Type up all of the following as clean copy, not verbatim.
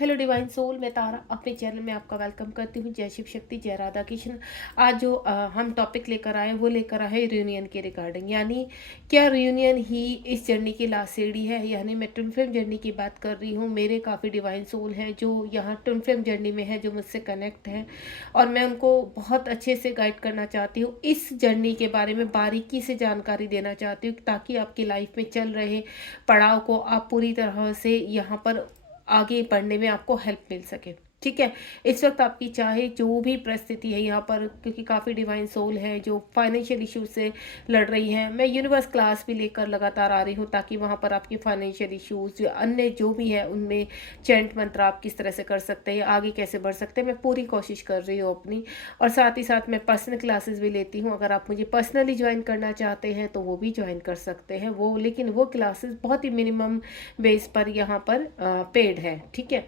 Hello divine soul, मैं तारा अपने channel में आपका वेलकम करती हूँ। जय शिव शक्ति, जय राधा कृष्ण। आज जो हम टॉपिक लेकर आए वो लेकर आए रियूनियन के रिगार्डिंग, यानी क्या रियूनियन ही इस जर्नी की लास्ट सीढ़ी है। यानी मैं ट्विन फ्लेम जर्नी की बात कर रही हूँ। मेरे काफ़ी डिवाइन सोल हैं जो यहाँ ट्विन फ्लेम जर्नी में है, जो मुझसे कनेक्ट हैं और मैं उनको बहुत अच्छे से गाइड करना चाहती हूँ। इस जर्नी के बारे में बारीकी से जानकारी देना चाहती हूँ ताकि आपकी लाइफ में चल रहे पड़ाव को आप पूरी तरह से यहाँ पर आगे बढ़ने में आपको हेल्प मिल सके। ठीक है, इस वक्त आपकी चाहे जो भी परिस्थिति है यहाँ पर, क्योंकि काफ़ी डिवाइन सोल है जो फाइनेंशियल इश्यूज से लड़ रही हैं, मैं यूनिवर्स क्लास भी लेकर लगातार आ रही हूँ ताकि वहाँ पर आपकी फाइनेंशियल इश्यूज अन्य जो भी है उनमें चैंट मंत्र आप किस तरह से कर सकते हैं, आगे कैसे बढ़ सकते हैं, मैं पूरी कोशिश कर रही हूँ अपनी। और साथ ही साथ मैं पर्सनल क्लासेस भी लेती हूँ। अगर आप मुझे पर्सनली ज्वाइन करना चाहते हैं तो वो भी ज्वाइन कर सकते हैं, वो लेकिन वो क्लासेस बहुत ही मिनिमम बेस पर यहाँ पर पेड है। ठीक है,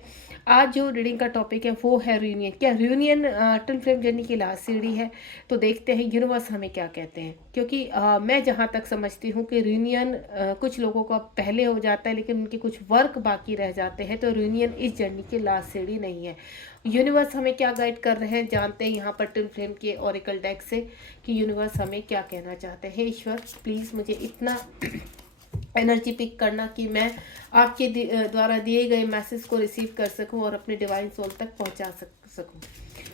आज जो रीडिंग का टॉपिक है वो है रियूनियन। क्या रियूनियन ट्विन फ्लेम जर्नी की लास्ट सीढ़ी है? तो देखते हैं यूनिवर्स हमें क्या कहते हैं, क्योंकि मैं जहाँ तक समझती हूँ कि रियूनियन कुछ लोगों का पहले हो जाता है लेकिन उनके कुछ वर्क बाकी रह जाते हैं, तो रियूनियन इस जर्नी की लास्ट सीढ़ी नहीं है। यूनिवर्स हमें क्या गाइड कर रहे हैं जानते हैं यहाँ पर ट्विन फ्लेम के ओरेकल डेक से कि यूनिवर्स हमें क्या कहना चाहते हैं। ईश्वर प्लीज़ मुझे इतना एनर्जी पिक करना कि मैं आपके द्वारा दिए गए मैसेज को रिसीव कर सकूं और अपने डिवाइन सोल तक पहुंचा सकूं।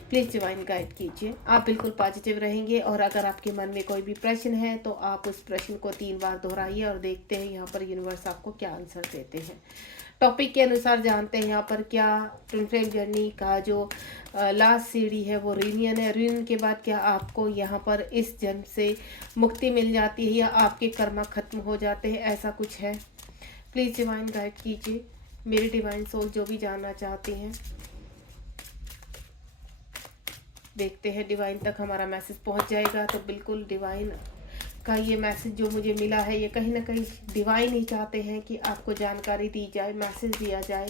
प्लीज़ डिवाइन गाइड कीजिए। आप बिल्कुल पॉजिटिव रहेंगे और अगर आपके मन में कोई भी प्रश्न है तो आप उस प्रश्न को 3 बार दोहराइए और देखते हैं यहाँ पर यूनिवर्स आपको क्या आंसर देते हैं। टॉपिक के अनुसार जानते हैं यहाँ पर क्या ट्विन फ्लेम जर्नी का जो लास्ट सीढ़ी है वो रियूनियन है। रियूनियन के बाद क्या आपको यहाँ पर इस जन्म से मुक्ति मिल जाती है या आपके कर्म खत्म हो जाते हैं, ऐसा कुछ है? प्लीज़ डिवाइन गाइड कीजिए मेरी डिवाइन सोल जो भी जानना चाहती हैं। देखते हैं डिवाइन तक हमारा मैसेज पहुंच जाएगा तो बिल्कुल डिवाइन का ये मैसेज जो मुझे मिला है ये कहीं ना कहीं डिवाइन ही चाहते हैं कि आपको जानकारी दी जाए, मैसेज दिया जाए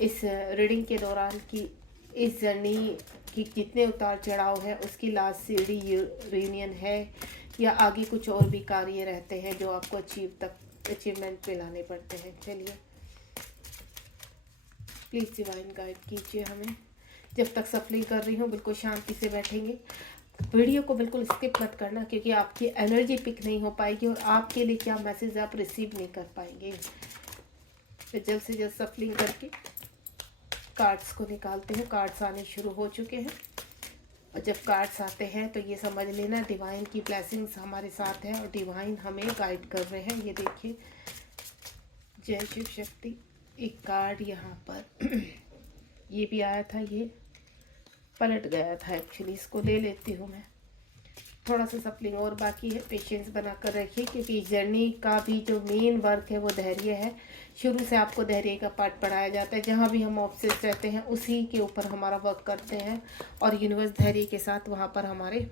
इस रीडिंग के दौरान कि इस जर्नी की जितने उतार चढ़ाव है उसकी लास्ट सीढ़ी रियूनियन है या आगे कुछ और भी कार्य रहते हैं जो आपको अचीवमेंट पे लाने पड़ते हैं। चलिए प्लीज़ डिवाइन गाइड कीजिए हमें। जब तक सफलिंग कर रही हूँ बिल्कुल शांति से बैठेंगे, वीडियो को बिल्कुल स्किप मत करना क्योंकि आपकी एनर्जी पिक नहीं हो पाएगी और आपके लिए क्या मैसेज आप रिसीव नहीं कर पाएंगे। तो जल्द से जल्द सफलिंग करके कार्ड्स को निकालते हैं। कार्ड्स आने शुरू हो चुके हैं और जब कार्ड्स आते हैं तो ये समझ लेना डिवाइन की ब्लेसिंग्स हमारे साथ है और डिवाइन हमें गाइड कर रहे हैं। ये देखिए, जय शिव शक्ति। एक कार्ड यहाँ पर ये भी आया था, ये पलट गया था एक्चुअली, इसको ले लेती हूँ मैं। थोड़ा सा सप्लिंग और बाकी है, पेशेंस बनाकर रखिए क्योंकि जर्नी का भी जो मेन वर्क है वो धैर्य है। शुरू से आपको धैर्य का पाठ पढ़ाया जाता है, जहाँ भी हम ऑब्सेस रहते हैं उसी के ऊपर हमारा वर्क करते हैं और यूनिवर्स धैर्य के साथ वहाँ पर हमारे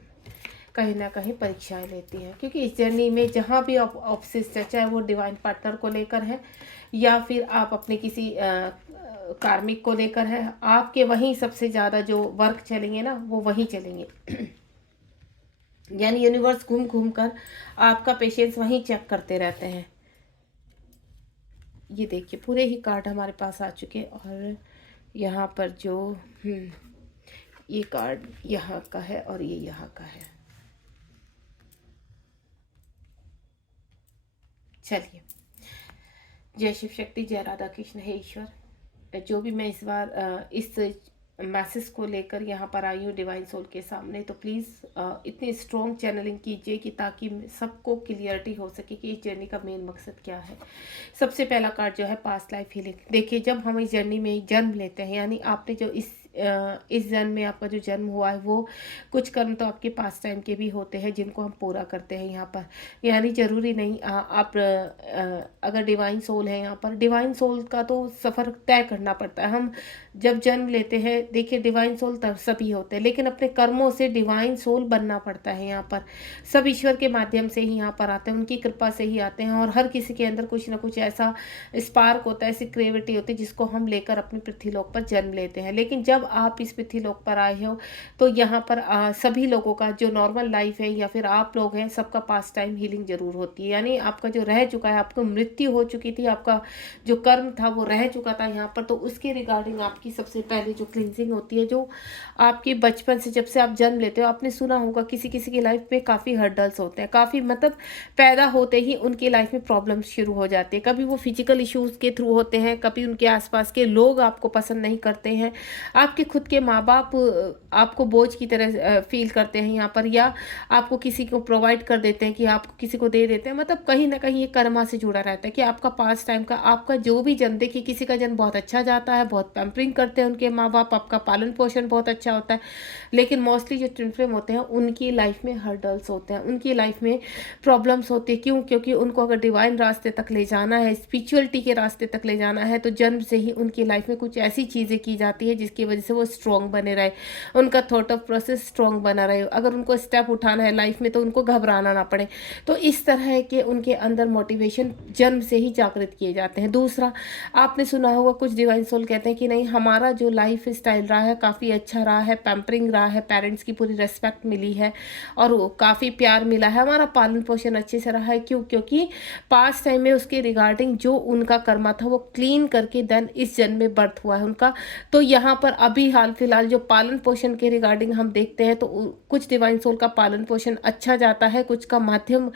कहीं ना कहीं परीक्षाएं लेती हैं। क्योंकि इस जर्नी में जहाँ भी आप ऑब्सेस, चाहे वो डिवाइन पार्टनर को लेकर है या फिर आप अपने किसी कार्मिक को लेकर है, आपके वहीं सबसे ज़्यादा जो वर्क चलेंगे ना वो वहीं चलेंगे। यानी यूनिवर्स घूम घूम कर आपका पेशेंस वहीं चेक करते रहते हैं। ये देखिए पूरे ही कार्ड हमारे पास आ चुके और यहाँ पर जो ये कार्ड यहाँ का है और ये यहाँ का है। चलिए, जय शिव शक्ति, जय राधा कृष्ण। है ईश्वर, जो भी मैं इस बार इस मैसेज को लेकर यहाँ पर आई हूँ डिवाइन सोल के सामने, तो प्लीज़ इतनी स्ट्रॉन्ग चैनलिंग कीजिए कि ताकि सबको क्लियरिटी हो सके कि इस जर्नी का मेन मकसद क्या है। सबसे पहला कार्ड जो है पास्ट लाइफ हीलिंग। देखिए, जब हम इस जर्नी में जन्म लेते हैं, यानी आपने जो इस जन्म में आपका जो जन्म हुआ है वो कुछ कर्म तो आपके पास टाइम के भी होते हैं जिनको हम पूरा करते हैं यहाँ पर। यानी ज़रूरी नहीं आप अगर डिवाइन सोल है यहाँ पर, डिवाइन सोल का तो सफ़र तय करना पड़ता है। हम जब जन्म लेते हैं, देखिए डिवाइन सोल तब सभी होते हैं लेकिन अपने कर्मों से डिवाइन सोल बनना पड़ता है। यहाँ पर सब ईश्वर के माध्यम से ही यहाँ पर आते हैं, उनकी कृपा से ही आते हैं और हर किसी के अंदर कुछ ना कुछ ऐसा स्पार्क होता है, ऐसी क्रिएटिविटी होती है जिसको हम लेकर अपनी पृथ्वी लोक पर जन्म लेते हैं। लेकिन जब जब आप इस पृथ्वी लोक पर आए हो तो यहाँ पर सभी लोगों का जो नॉर्मल लाइफ है या फिर आप लोग हैं, सबका पास टाइम हीलिंग ज़रूर होती है। यानी आपका जो रह चुका है, आपको मृत्यु हो चुकी थी, आपका जो कर्म था वो रह चुका था यहाँ पर, तो उसके रिगार्डिंग आपकी सबसे पहले जो क्लिनजिंग होती है, जो आपके बचपन से जब से आप जन्म लेते हो, आपने सुना होगा किसी किसी की लाइफ में काफ़ी हर्डल्स होते हैं, काफ़ी मतलब पैदा होते ही उनकी लाइफ में प्रॉब्लम्स शुरू हो जाती है। कभी वो फिजिकल इश्यूज़ के थ्रू होते हैं, कभी उनके आसपास के लोग आपको पसंद नहीं करते हैं, आपके खुद के माँ बाप आपको बोझ की तरह फील करते हैं यहाँ पर, या आपको किसी को प्रोवाइड कर देते हैं कि आपको किसी को दे देते हैं। मतलब कहीं ना कहीं ये कर्मा से जुड़ा रहता है कि आपका पास टाइम का आपका जो भी जन्म, देखिए किसी का जन्म बहुत अच्छा जाता है, बहुत पैम्परिंग करते हैं उनके माँ बाप, आपका पालन पोषण बहुत अच्छा होता है, लेकिन मोस्टली जो ट्विन फ्लेम होते हैं उनकी लाइफ में हर्डल्स होते हैं, उनकी लाइफ में प्रॉब्लम्स होती है। क्यों? क्योंकि उनको अगर डिवाइन रास्ते तक ले जाना है, स्पिरिचुअलिटी के रास्ते तक ले जाना है, तो जन्म से ही उनकी लाइफ में कुछ ऐसी चीज़ें की जाती है जिसकी वजह से वो स्ट्रॉन्ग बने रहे, उनका थॉट ऑफ प्रोसेस स्ट्रॉन्ग बना रहे। अगर उनको स्टेप उठाना है लाइफ में तो उनको घबराना ना पड़े। तो इस तरह के उनके अंदर मोटिवेशन जन्म से ही जागृत किए जाते हैं। दूसरा, आपने सुना होगा कुछ डिवाइन सोल कहते हैं कि नहीं, हमारा जो लाइफ स्टाइल रहा है काफ़ी अच्छा रहा है, पैम्परिंग रहा है, पेरेंट्स की पूरी रेस्पेक्ट मिली है और काफ़ी प्यार मिला है, हमारा पालन पोषण अच्छे से रहा है। क्यों? क्योंकि पास्ट टाइम में उसके रिगार्डिंग जो उनका कर्मा था वो क्लीन करके देन इस जन्म में बर्थ हुआ है उनका। तो यहाँ पर अभी हाल फिलहाल जो पालन पोषण के रिगार्डिंग हम देखते हैं तो कुछ डिवाइन सोल का पालन पोषण अच्छा जाता है, कुछ का मध्यम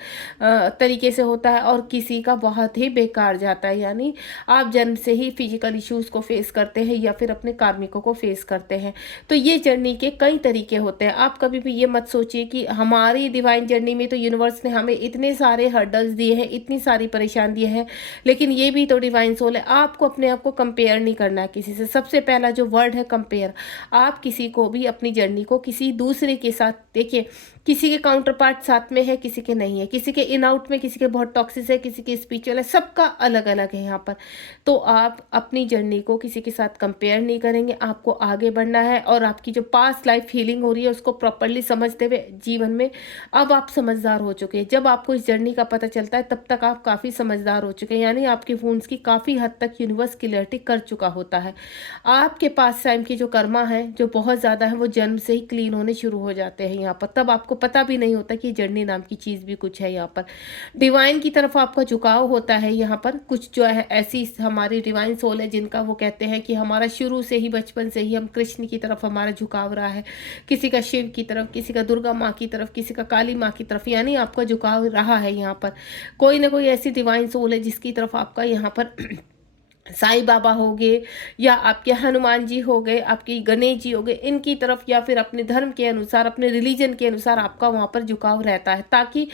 तरीके से होता है और किसी का बहुत ही बेकार जाता है। यानी आप जन्म से ही फिजिकल इश्यूज़ को फेस करते हैं या फिर अपने कार्मिकों को फेस करते हैं। तो ये जर्नी के कई तरीके होते हैं। आप कभी भी ये मत सोचिए कि हमारी डिवाइन जर्नी में तो यूनिवर्स ने हमें इतने सारे हर्डल्स दिए हैं, इतनी सारी परेशान दिए हैं, लेकिन ये भी तो डिवाइन सोल है। आपको अपने आप को कंपेयर नहीं करना है किसी से। सबसे पहला जो वर्ड है कंपेयर, आप किसी को भी अपनी जर्नी को किसी दूसरे के साथ देखिए, किसी के काउंटर पार्ट साथ में है, किसी के नहीं है, किसी के इन आउट में, किसी के बहुत टॉक्सिस है, किसी के स्पिरिचुअल है, सबका अलग अलग है यहाँ पर। तो आप अपनी जर्नी को किसी के साथ कंपेयर नहीं करेंगे, आपको आगे बढ़ना है और आपकी जो पास्ट लाइफ हीलिंग हो रही है उसको प्रॉपरली समझते हुए जीवन में अब आप समझदार हो चुके हैं। जब आपको इस जर्नी का पता चलता है तब तक आप काफ़ी समझदार हो चुके हैं, यानी आपके वुंड्स की काफ़ी हद तक यूनिवर्स क्लियरिटी कर चुका होता है। आपके पास टाइम की जो कर्मा है जो बहुत ज़्यादा है वो जन्म से ही क्लीन होने शुरू हो जाते हैं यहाँ पर। तब आपको पता भी नहीं होता कि जर्नी नाम की चीज़ भी कुछ है यहाँ पर। डिवाइन की तरफ आपका झुकाव होता है यहाँ पर। कुछ जो है ऐसी हमारी डिवाइन सोल है जिनका वो कहते हैं कि हमारा शुरू से ही बचपन से ही हम कृष्ण की तरफ हमारा झुकाव रहा है, किसी का शिव की तरफ, किसी का दुर्गा माँ की तरफ, किसी का काली माँ की तरफ, यानी आपका झुकाव रहा है यहाँ पर। कोई ना कोई ऐसी डिवाइन सोल है जिसकी तरफ आपका यहाँ पर साईं बाबा हो गए या आपके हनुमान जी हो गए, आपके गणेश जी हो गए, इनकी तरफ या फिर अपने धर्म के अनुसार, अपने रिलीजन के अनुसार आपका वहाँ पर झुकाव रहता है, ताकि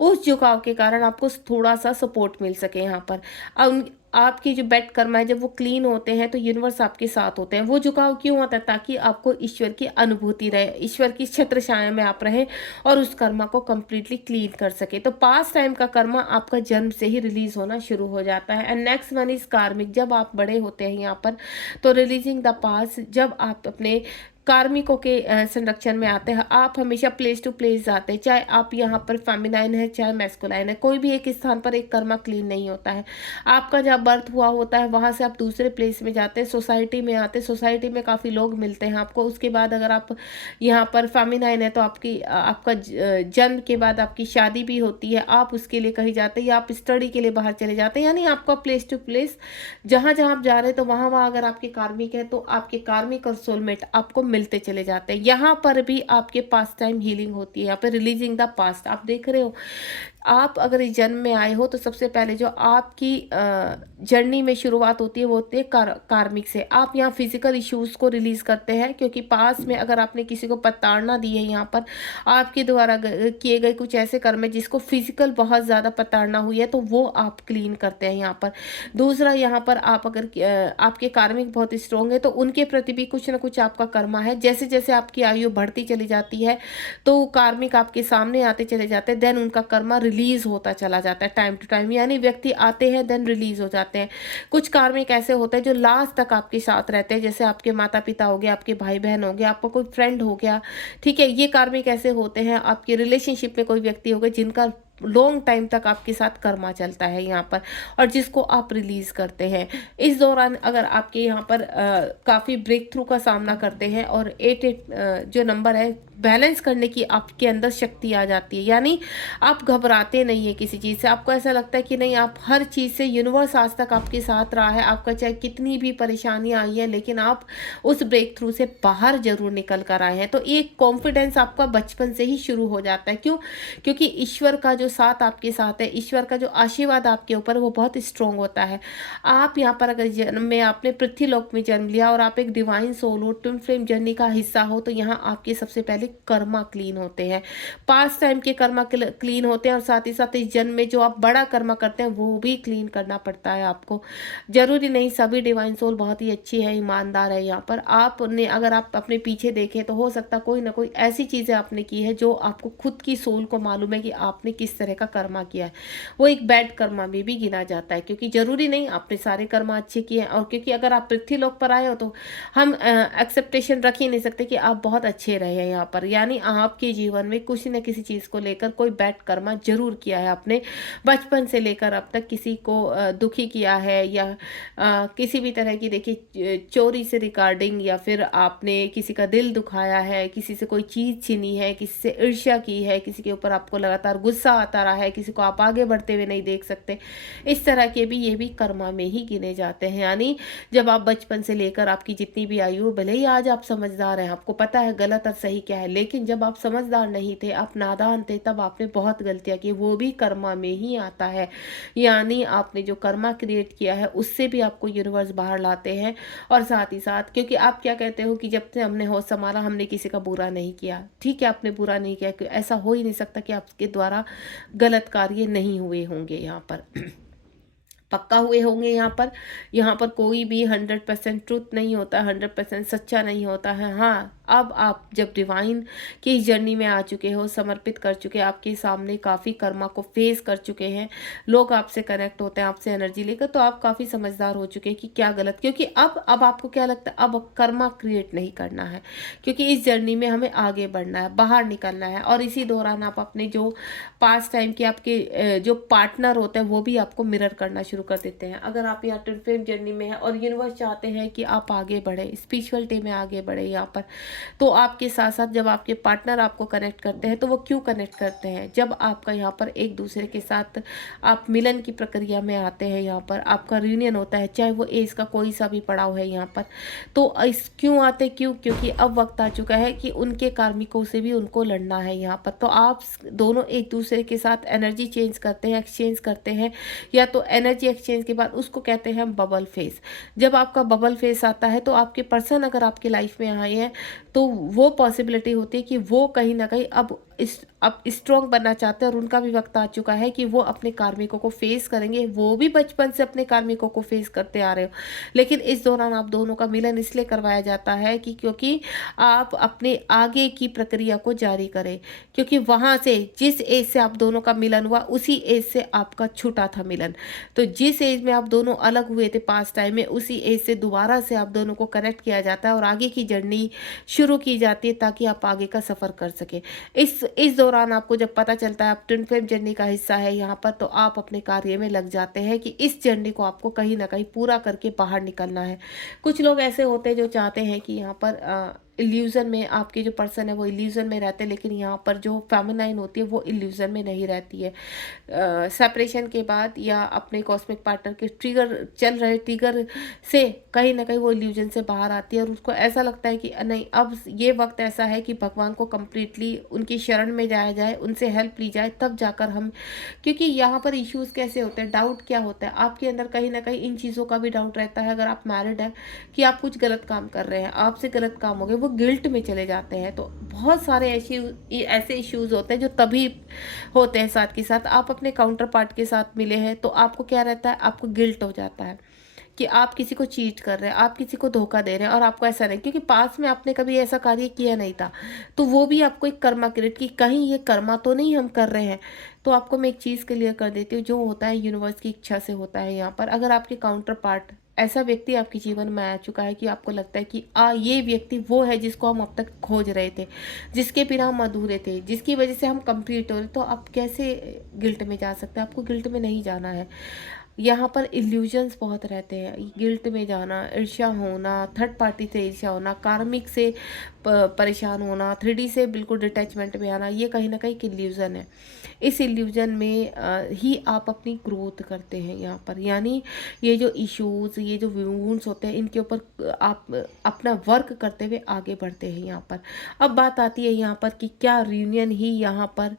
उस झुकाव के कारण आपको थोड़ा सा सपोर्ट मिल सके यहाँ पर। अब आपकी जो बेड कर्मा है जब वो क्लीन होते हैं तो यूनिवर्स आपके साथ होते हैं। वो झुकाव क्यों होता है? ताकि आपको ईश्वर की अनुभूति रहे, ईश्वर की छत्र छाया में आप रहें और उस कर्मा को कंप्लीटली क्लीन कर सके। तो पास्ट टाइम का कर्मा आपका जन्म से ही रिलीज होना शुरू हो जाता है। एंड नेक्स्ट वन इज कार्मिक। जब आप बड़े होते हैं यहाँ पर तो रिलीजिंग द पास्ट, जब आप अपने कार्मिकों के संरक्षण में आते हैं, आप हमेशा प्लेस टू प्लेस जाते हैं, चाहे आप यहाँ पर फेमिनाइन है चाहे मैस्कुलाइन है, कोई भी एक स्थान पर एक कर्मा क्लीन नहीं होता है। आपका जहाँ बर्थ हुआ होता है वहाँ से आप दूसरे प्लेस में जाते हैं, सोसाइटी में आते हैं, सोसाइटी में काफ़ी लोग मिलते हैं आपको। उसके बाद अगर आप यहाँ पर फेमिनाइन है तो आपका जन्म के बाद आपकी शादी भी होती है, आप उसके लिए कहीं जाते हैं या आप स्टडी के लिए बाहर चले जाते हैं, यानी आपका प्लेस टू प्लेस जहाँ जहाँ आप जा रहे हैं तो वहाँ वहाँ अगर आपके कार्मिक है तो आपके कार्मिक और सोलमेट आपको मिलते चले जाते हैं। यहाँ पर भी आपके पास टाइम हीलिंग होती है। यहाँ पे रिलीजिंग द पास्ट आप देख रहे हो। आप अगर इस जन्म में आए हो तो सबसे पहले जो आपकी जर्नी में शुरुआत होती है वो होती है कार्मिक से। आप यहाँ फिजिकल इश्यूज़ को रिलीज़ करते हैं, क्योंकि पास में अगर आपने किसी को प्रताड़ना दी है यहाँ पर आपके द्वारा किए गए कुछ ऐसे कर्म है जिसको फिजिकल बहुत ज़्यादा प्रताड़ना हुई है तो वो आप क्लीन करते हैं यहाँ पर। दूसरा, यहाँ पर आप अगर आपके कार्मिक बहुत स्ट्रॉन्ग है तो उनके प्रति भी कुछ ना कुछ आपका कर्मा है। जैसे जैसे आपकी आयु बढ़ती चली जाती है तो कार्मिक आपके सामने आते चले जाते हैं, देन उनका कर्मा रिलीज होता चला जाता है टाइम टू टाइम, यानी व्यक्ति आते हैं देन रिलीज हो जाते हैं। कुछ कार्मिक ऐसे होते हैं जो लास्ट तक आपके साथ रहते हैं, जैसे आपके माता पिता हो गए, आपके भाई बहन हो गए, आपका कोई फ्रेंड हो गया, ठीक है। ये कार्मिक ऐसे होते हैं। आपके रिलेशनशिप में कोई व्यक्ति हो गए जिनका लॉन्ग टाइम तक आपके साथ कर्मा चलता है यहाँ पर, और जिसको आप रिलीज करते हैं। इस दौरान अगर आपके यहाँ पर काफ़ी ब्रेक थ्रू का सामना करते हैं, और 8 जो नंबर है, बैलेंस करने की आपके अंदर शक्ति आ जाती है। यानी आप घबराते नहीं है किसी चीज़ से, आपको ऐसा लगता है कि नहीं, आप हर चीज़ से, यूनिवर्स आज तक आपके साथ रहा है, आपका चाहे कितनी भी परेशानियां आई है, लेकिन आप उस ब्रेक थ्रू से बाहर जरूर निकल कर आए हैं। तो एक कॉन्फिडेंस आपका बचपन से ही शुरू हो जाता है। क्यों? क्योंकि ईश्वर का जो साथ आपके साथ है, ईश्वर का जो आशीर्वाद आपके ऊपर, वो बहुत स्ट्रोंग होता है। आप यहाँ पर अगर जन्म में आपने पृथ्वीलोक में जन्म लिया और आप एक डिवाइन सोल हो, ट्विन फ्लेम जर्नी का हिस्सा हो, तो यहाँ आपके सबसे पहले कर्मा क्लीन होते हैं, पास्ट टाइम के कर्मा क्लीन होते हैं, और साथ ही साथ इस जन्म में जो आप बड़ा कर्मा करते हैं वो भी क्लीन करना पड़ता है आपको। जरूरी नहीं सभी डिवाइन सोल बहुत ही अच्छी है, ईमानदार है। यहाँ पर आपने, अगर आप अपने पीछे देखें तो हो सकता कोई ना कोई ऐसी चीज़ें आपने की है जो आपको खुद की सोल को मालूम है कि आपने किस तरह का कर्मा किया है, वो एक बैड कर्मा में भी गिना जाता है। क्योंकि जरूरी नहीं आपने सारे कर्मा अच्छे किए हैं, और क्योंकि अगर आप पृथ्वीलोक पर आए हो तो हम एक्सेप्टेशन रख ही नहीं सकते कि आप बहुत अच्छे रहे हैं यहाँ पर। यानी आपके जीवन में कुछ न किसी चीज़ को लेकर कोई बैड कर्मा जरूर किया है आपने, बचपन से लेकर अब तक किसी को दुखी किया है, या किसी भी तरह की, देखिए, चोरी से रिगार्डिंग, या फिर आपने किसी का दिल दुखाया है, किसी से कोई चीज़ छीनी है, किसी से ईर्ष्या की है, किसी के ऊपर आपको लगातार गुस्सा आता रहा है, किसी को आप आगे बढ़ते हुए नहीं देख सकते, इस तरह के भी ये भी कर्मा में ही गिने जाते हैं। यानी जब आप बचपन से लेकर आपकी जितनी भी आयु, भले ही आज आप समझदार हैं, आपको पता है गलत और सही क्या है, लेकिन जब आप समझदार नहीं थे, आप नादान थे, तब आपने बहुत गलतियां की, वो भी कर्मा में ही आता है। यानी आपने जो कर्मा क्रिएट किया है उससे भी आपको यूनिवर्स बाहर लाते हैं। और साथ ही साथ, क्योंकि आप क्या कहते हो कि जब से हमने होश संभाला हमने किसी का बुरा नहीं किया, ठीक है, आपने बुरा नहीं किया, ऐसा हो ही नहीं सकता कि आपके द्वारा गलत कार्य नहीं हुए होंगे, यहाँ पर पक्का हुए होंगे। यहाँ पर कोई भी 100% ट्रुथ नहीं होता, 100% सच्चा नहीं होता है। हाँ, अब आप जब डिवाइन की जर्नी में आ चुके हो, समर्पित कर चुके हैं, आपके सामने काफ़ी कर्मा को फेस कर चुके हैं, लोग आपसे कनेक्ट होते हैं आपसे एनर्जी लेकर, तो आप काफ़ी समझदार हो चुके हैं कि क्या गलत। क्योंकि अब आपको क्या लगता है, अब कर्मा क्रिएट नहीं करना है, क्योंकि इस जर्नी में हमें आगे बढ़ना है, बाहर निकलना है। और इसी दौरान आप अपने जो पास्ट टाइम के आपके जो पार्टनर होते हैं वो भी आपको मिरर करना शुरू कर देते हैं। अगर आप यहाँ ट्विन फ्लेम जर्नी में है और यूनिवर्स चाहते हैं कि आप आगे बढ़े, स्पिरिचुअलिटी में आगे बढ़े यहाँ पर, तो आपके साथ साथ जब आपके पार्टनर आपको कनेक्ट करते हैं, तो वो क्यों कनेक्ट करते हैं, जब आपका यहाँ पर एक दूसरे के साथ आप मिलन की प्रक्रिया में आते हैं, यहाँ पर आपका रियूनियन होता है, चाहे वो एज का कोई सा भी पड़ाव है यहाँ पर, तो इस क्यों आते, क्योंकि अब वक्त आ चुका है कि उनके कार्मिकों से भी उनको लड़ना है यहाँ पर। तो आप दोनों एक दूसरे के साथ एनर्जी चेंज करते हैं, एक्सचेंज करते हैं, या तो एनर्जी एक्सचेंज के बाद उसको कहते हैं हम बबल फेस। जब आपका बबल फेस आता है तो आपके पर्सन अगर आपके लाइफ में आए हैं, तो वो पॉसिबिलिटी होती है कि वो कहीं ना कहीं अब स्ट्रॉन्ग बनना चाहते हैं, और उनका भी वक्त आ चुका है कि वो अपने कार्मिकों को फेस करेंगे। वो भी बचपन से अपने कार्मिकों को फेस करते आ रहे हो, लेकिन इस दौरान आप दोनों का मिलन इसलिए करवाया जाता है कि क्योंकि आप अपने आगे की प्रक्रिया को जारी करें। क्योंकि वहाँ से जिस एज से आप दोनों का मिलन हुआ, उसी एज से आपका छूटा था मिलन। तो जिस एज में आप दोनों अलग हुए थे पास्ट टाइम में, उसी एज से दोबारा से आप दोनों को कनेक्ट किया जाता है और आगे की जर्नी शुरू की जाती है, ताकि आप आगे का सफ़र कर सकें। इस दौरान आपको जब पता चलता है आप ट्विन फ्लेम जर्नी का हिस्सा है यहाँ पर, तो आप अपने कार्य में लग जाते हैं कि इस जर्नी को आपको कहीं ना कहीं पूरा करके बाहर निकलना है। कुछ लोग ऐसे होते हैं जो चाहते हैं कि यहाँ पर इल्यूज़न में, आपके जो पर्सन है वो इल्यूज़न में रहते हैं, लेकिन यहाँ पर जो फेमिनाइन होती है वो इल्यूज़न में नहीं रहती है। सेपरेशन के बाद या अपने कॉस्मिक पार्टनर के चल रहे ट्रिगर से कहीं ना कहीं वो इल्यूजन से बाहर आती है, और उसको ऐसा लगता है कि नहीं, अब ये वक्त ऐसा है कि भगवान को कम्प्लीटली उनकी शरण में जाया जाए, उनसे हेल्प ली जाए, तब जाकर हम। क्योंकि यहाँ पर इश्यूज़ कैसे होते हैं, डाउट क्या होता है आपके अंदर, कहीं ना कहीं इन चीज़ों का भी डाउट रहता है। अगर आप मैरिड हैं कि आप कुछ गलत काम कर रहे हैं, आपसे गलत काम हो गए, वो गिल्ट में चले जाते हैं। तो बहुत सारे ऐसे इश्यूज़ होते हैं जो तभी होते हैं। साथ के साथ आप अपने काउंटर पार्ट के साथ मिले हैं, तो आपको क्या रहता है, आपको गिल्ट हो जाता है कि आप किसी को चीट कर रहे हैं, आप किसी को धोखा दे रहे हैं, और आपको ऐसा नहीं, क्योंकि पास में आपने कभी ऐसा कार्य किया नहीं था। तो वो भी आपको एक कर्मा क्रिएट, कि कहीं ये कर्मा तो नहीं हम कर रहे हैं। तो आपको मैं एक चीज़ क्लियर कर देती हूँ, जो होता है यूनिवर्स की इच्छा से होता है। यहाँ पर अगर आपके काउंटर पार्ट ऐसा व्यक्ति आपके जीवन में आ चुका है कि आपको लगता है कि ये व्यक्ति वो है जिसको हम अब तक खोज रहे थे, जिसके बिना हम अधूरे थे, जिसकी वजह से हम कंप्लीट हो रहे, तो आप कैसे गिल्ट में जा सकते हैं? आपको गिल्ट में नहीं जाना है। यहाँ पर इल्यूजन्स बहुत रहते हैं, गिल्ट में जाना, ईर्ष्या होना, थर्ड पार्टी से ईर्ष्या होना, कार्मिक से परेशान होना, 3D से बिल्कुल डिटैचमेंट में आना, ये कहीं ना कहीं एक इल्यूजन है। इस इल्यूजन में ही आप अपनी ग्रोथ करते हैं यहाँ पर, यानी ये जो इश्यूज, ये जो वुंड्स होते हैं, इनके ऊपर आप अपना वर्क करते हुए आगे बढ़ते हैं यहाँ पर। अब बात आती है यहाँ पर कि क्या रियूनियन ही यहाँ पर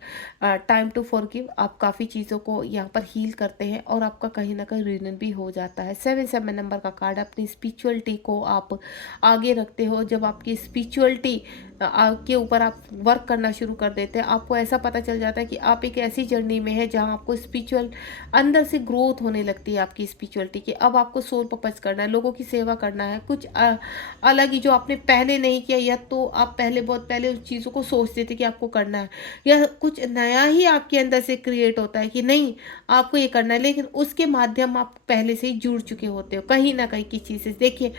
टाइम टू फॉरगिव, आप काफ़ी चीज़ों को यहाँ पर हील करते हैं और आपका कहीं ना कहीं रियूनियन भी हो जाता है। 7 नंबर का कार्ड, अपनी स्पिरिचुअलिटी को आप आगे रखते हो। जब आपकी स्पिरिचुअलिटी के ऊपर आप वर्क करना शुरू कर देते हैं, आपको ऐसा पता चल जाता है कि आप एक ऐसी जर्नी में है जहां आपको स्पिरिचुअल अंदर से ग्रोथ होने लगती है आपकी स्पिरिचुअलिटी की। अब आपको सोल पर्पस करना है, लोगों की सेवा करना है, कुछ अलग ही जो आपने पहले नहीं किया, या तो आप पहले बहुत पहले उस चीज़ों को सोचते थे कि आपको करना है, या कुछ नया ही आपके अंदर से क्रिएट होता है कि नहीं आपको ये करना है, लेकिन उसके माध्यम आप पहले से ही जुड़ चुके होते हो कहीं ना कहीं की चीज़ से। देखिए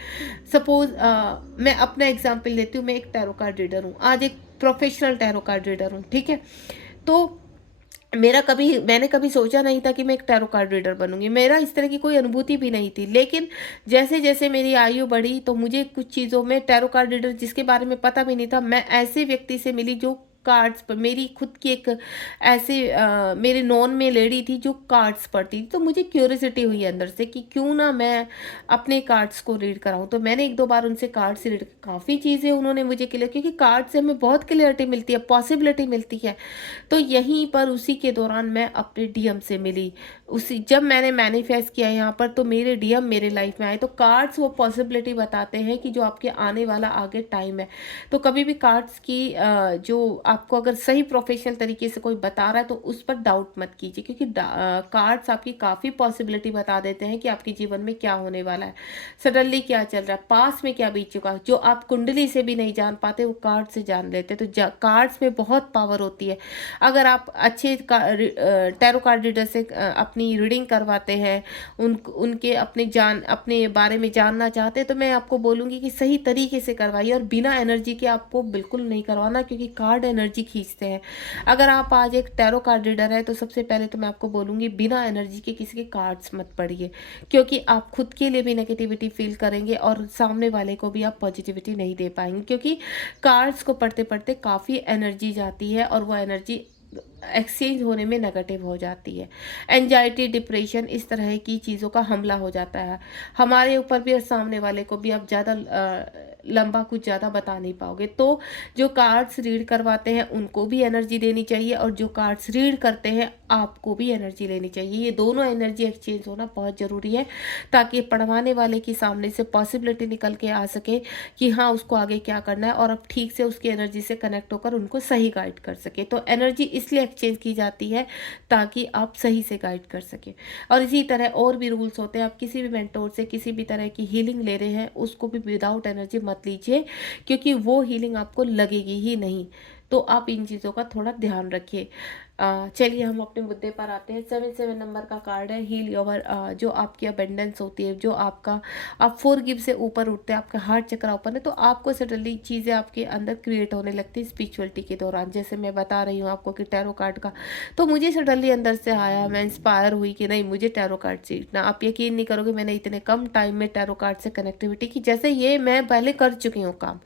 सपोज मैं अपना एग्जांपल लेती हूँ, मैं एक टैरो कार्ड रीडर हूँ, आज एक प्रोफेशनल टैरो कार्ड रीडर हूँ, ठीक है। तो मैंने कभी सोचा नहीं था कि मैं एक टैरो कार्ड रीडर बनूंगी, मेरा इस तरह की कोई अनुभूति भी नहीं थी। लेकिन जैसे जैसे मेरी आयु बढ़ी तो मुझे कुछ चीज़ों में टैरो कार्ड रीडर जिसके बारे में पता भी नहीं था, मैं ऐसे व्यक्ति से मिली जो कार्ड्स पर, मेरी खुद की एक ऐसे मेरे नॉन में लेडी थी जो कार्ड्स पढ़ती थी, तो मुझे क्यूरियोसिटी हुई अंदर से कि क्यों ना मैं अपने कार्ड्स को रीड कराऊं। तो मैंने एक दो बार उनसे कार्ड्स रीड, काफ़ी चीज़ें उन्होंने मुझे क्लियर, क्योंकि कार्ड से हमें बहुत क्लियरिटी मिलती है, पॉसिबिलिटी मिलती है। तो यहीं पर उसी के दौरान मैं अपने डीएम से मिली, उसी जब मैंने मैनिफेस्ट किया यहाँ पर, तो मेरे डीएम मेरे लाइफ में आए। तो कार्ड्स वो पॉसिबिलिटी बताते हैं कि जो आपके आने वाला आगे टाइम है। तो कभी भी कार्ड्स की जो आपको अगर सही प्रोफेशनल तरीके से कोई बता रहा है तो उस पर डाउट मत कीजिए, क्योंकि कार्ड्स आपकी काफ़ी पॉसिबिलिटी बता देते हैं कि आपके जीवन में क्या होने वाला है, सडनली क्या चल रहा है, पास में क्या बीत चुका है, जो आप कुंडली से भी नहीं जान पाते वो कार्ड से जान लेते। तो कार्ड्स में बहुत पावर होती है। अगर आप अच्छे टैरो कार्ड रीडर से अपनी रीडिंग करवाते हैं, उनके अपने बारे में जानना चाहते हैं, तो मैं आपको बोलूँगी कि सही तरीके से करवाइए और बिना एनर्जी के आपको बिल्कुल नहीं करवाना, क्योंकि कार्ड एनर्जी खींचते हैं। अगर आप आज एक टैरो कार्ड रीडर है तो सबसे पहले तो मैं आपको बोलूँगी बिना एनर्जी के किसी के कार्ड्स मत पढ़िए, क्योंकि आप खुद के लिए भी नेगेटिविटी फील करेंगे और सामने वाले को भी आप पॉजिटिविटी नहीं दे पाएंगे, क्योंकि कार्ड्स को पढ़ते पढ़ते काफ़ी एनर्जी जाती है और वो एनर्जी एक्सचेंज होने में नेगेटिव हो जाती है। एंजाइटी, डिप्रेशन, इस तरह की चीज़ों का हमला हो जाता है हमारे ऊपर भी और सामने वाले को भी। आप ज़्यादा लंबा कुछ ज़्यादा बता नहीं पाओगे। तो जो कार्ड्स रीड करवाते हैं उनको भी एनर्जी देनी चाहिए और जो कार्ड्स रीड करते हैं आपको भी एनर्जी लेनी चाहिए। ये दोनों एनर्जी एक्सचेंज होना बहुत ज़रूरी है, ताकि पढ़वाने वाले के सामने से पॉसिबिलिटी निकल के आ सके कि हाँ उसको आगे क्या करना है, और अब ठीक से उसकी एनर्जी से कनेक्ट होकर उनको सही गाइड कर सके। तो एनर्जी इसलिए एक्सचेंज की जाती है ताकि आप सही से गाइड कर सके। और इसी तरह और भी रूल्स होते हैं। आप किसी भी मेंटोर से किसी भी तरह की हीलिंग ले रहे हैं उसको भी विदाउट एनर्जी मत लीजिए, क्योंकि वो हीलिंग आपको लगेगी ही नहीं। तो आप इन चीज़ों का थोड़ा ध्यान रखिए। चलिए हम अपने मुद्दे पर आते हैं। 7 नंबर का कार्ड है हील योर, जो आपकी अबेंडेंस होती है, जो आपका आप फॉरगिव से ऊपर उठते हैं, आपका हार्ट चक्र ओपन है, तो आपको सडनली चीज़ें आपके अंदर क्रिएट होने लगती है स्पिरिचुअलिटी के दौरान। जैसे मैं बता रही हूँ आपको कि टैरो कार्ड का, तो मुझे सडनली अंदर से आया, मैं इंस्पायर हुई कि नहीं मुझे टैरो कार्ड सीखना। आप यकीन नहीं करोगे मैंने इतने कम टाइम में टैरो कार्ड से कनेक्टिविटी की, जैसे ये मैं पहले कर चुकी हूँ काम।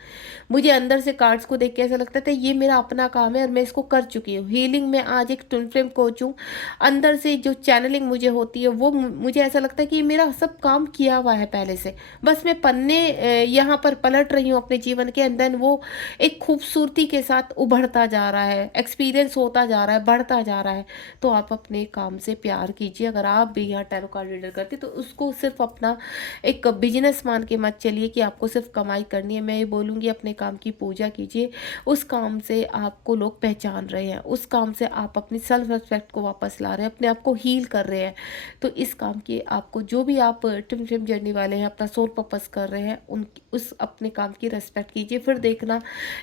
मुझे अंदर से कार्ड्स को देख के ऐसा लगता था ये मेरा अपना काम है और मैं इसको कर चुकी हूँ। हीलिंग में आज एक ट्विन फ्लेम कोच हूँ। अंदर से जो चैनलिंग मुझे होती है वो मुझे ऐसा लगता है कि मेरा सब काम किया हुआ है पहले से, बस मैं पन्ने यहाँ पर पलट रही हूँ अपने जीवन के अंदर। वो एक खूबसूरती के साथ उभरता जा रहा है, एक्सपीरियंस होता जा रहा है, बढ़ता जा रहा है। तो आप अपने काम से प्यार कीजिए। अगर आप भी यहाँ टैरो कार्ड रीडर करते तो उसको सिर्फ अपना एक बिजनेस मान के मत चलिए कि आपको सिर्फ कमाई करनी है। मैं ये बोलूँगी अपने काम की पूजा कीजिए। उस काम से आपको लोग पहचान रहे हैं, उस काम से आप आप अपनी सेल्फ रिस्पेक्ट को वापस ला रहे हैं, अपने आप को हील कर रहे हैं। तो इस काम की आपको जो भी आप ट्विन फ्लेम जर्नी वाले हैं, अपना सोल पर्पस कर रहे हैं, उन उस अपने काम की रिस्पेक्ट कीजिए। फिर देखना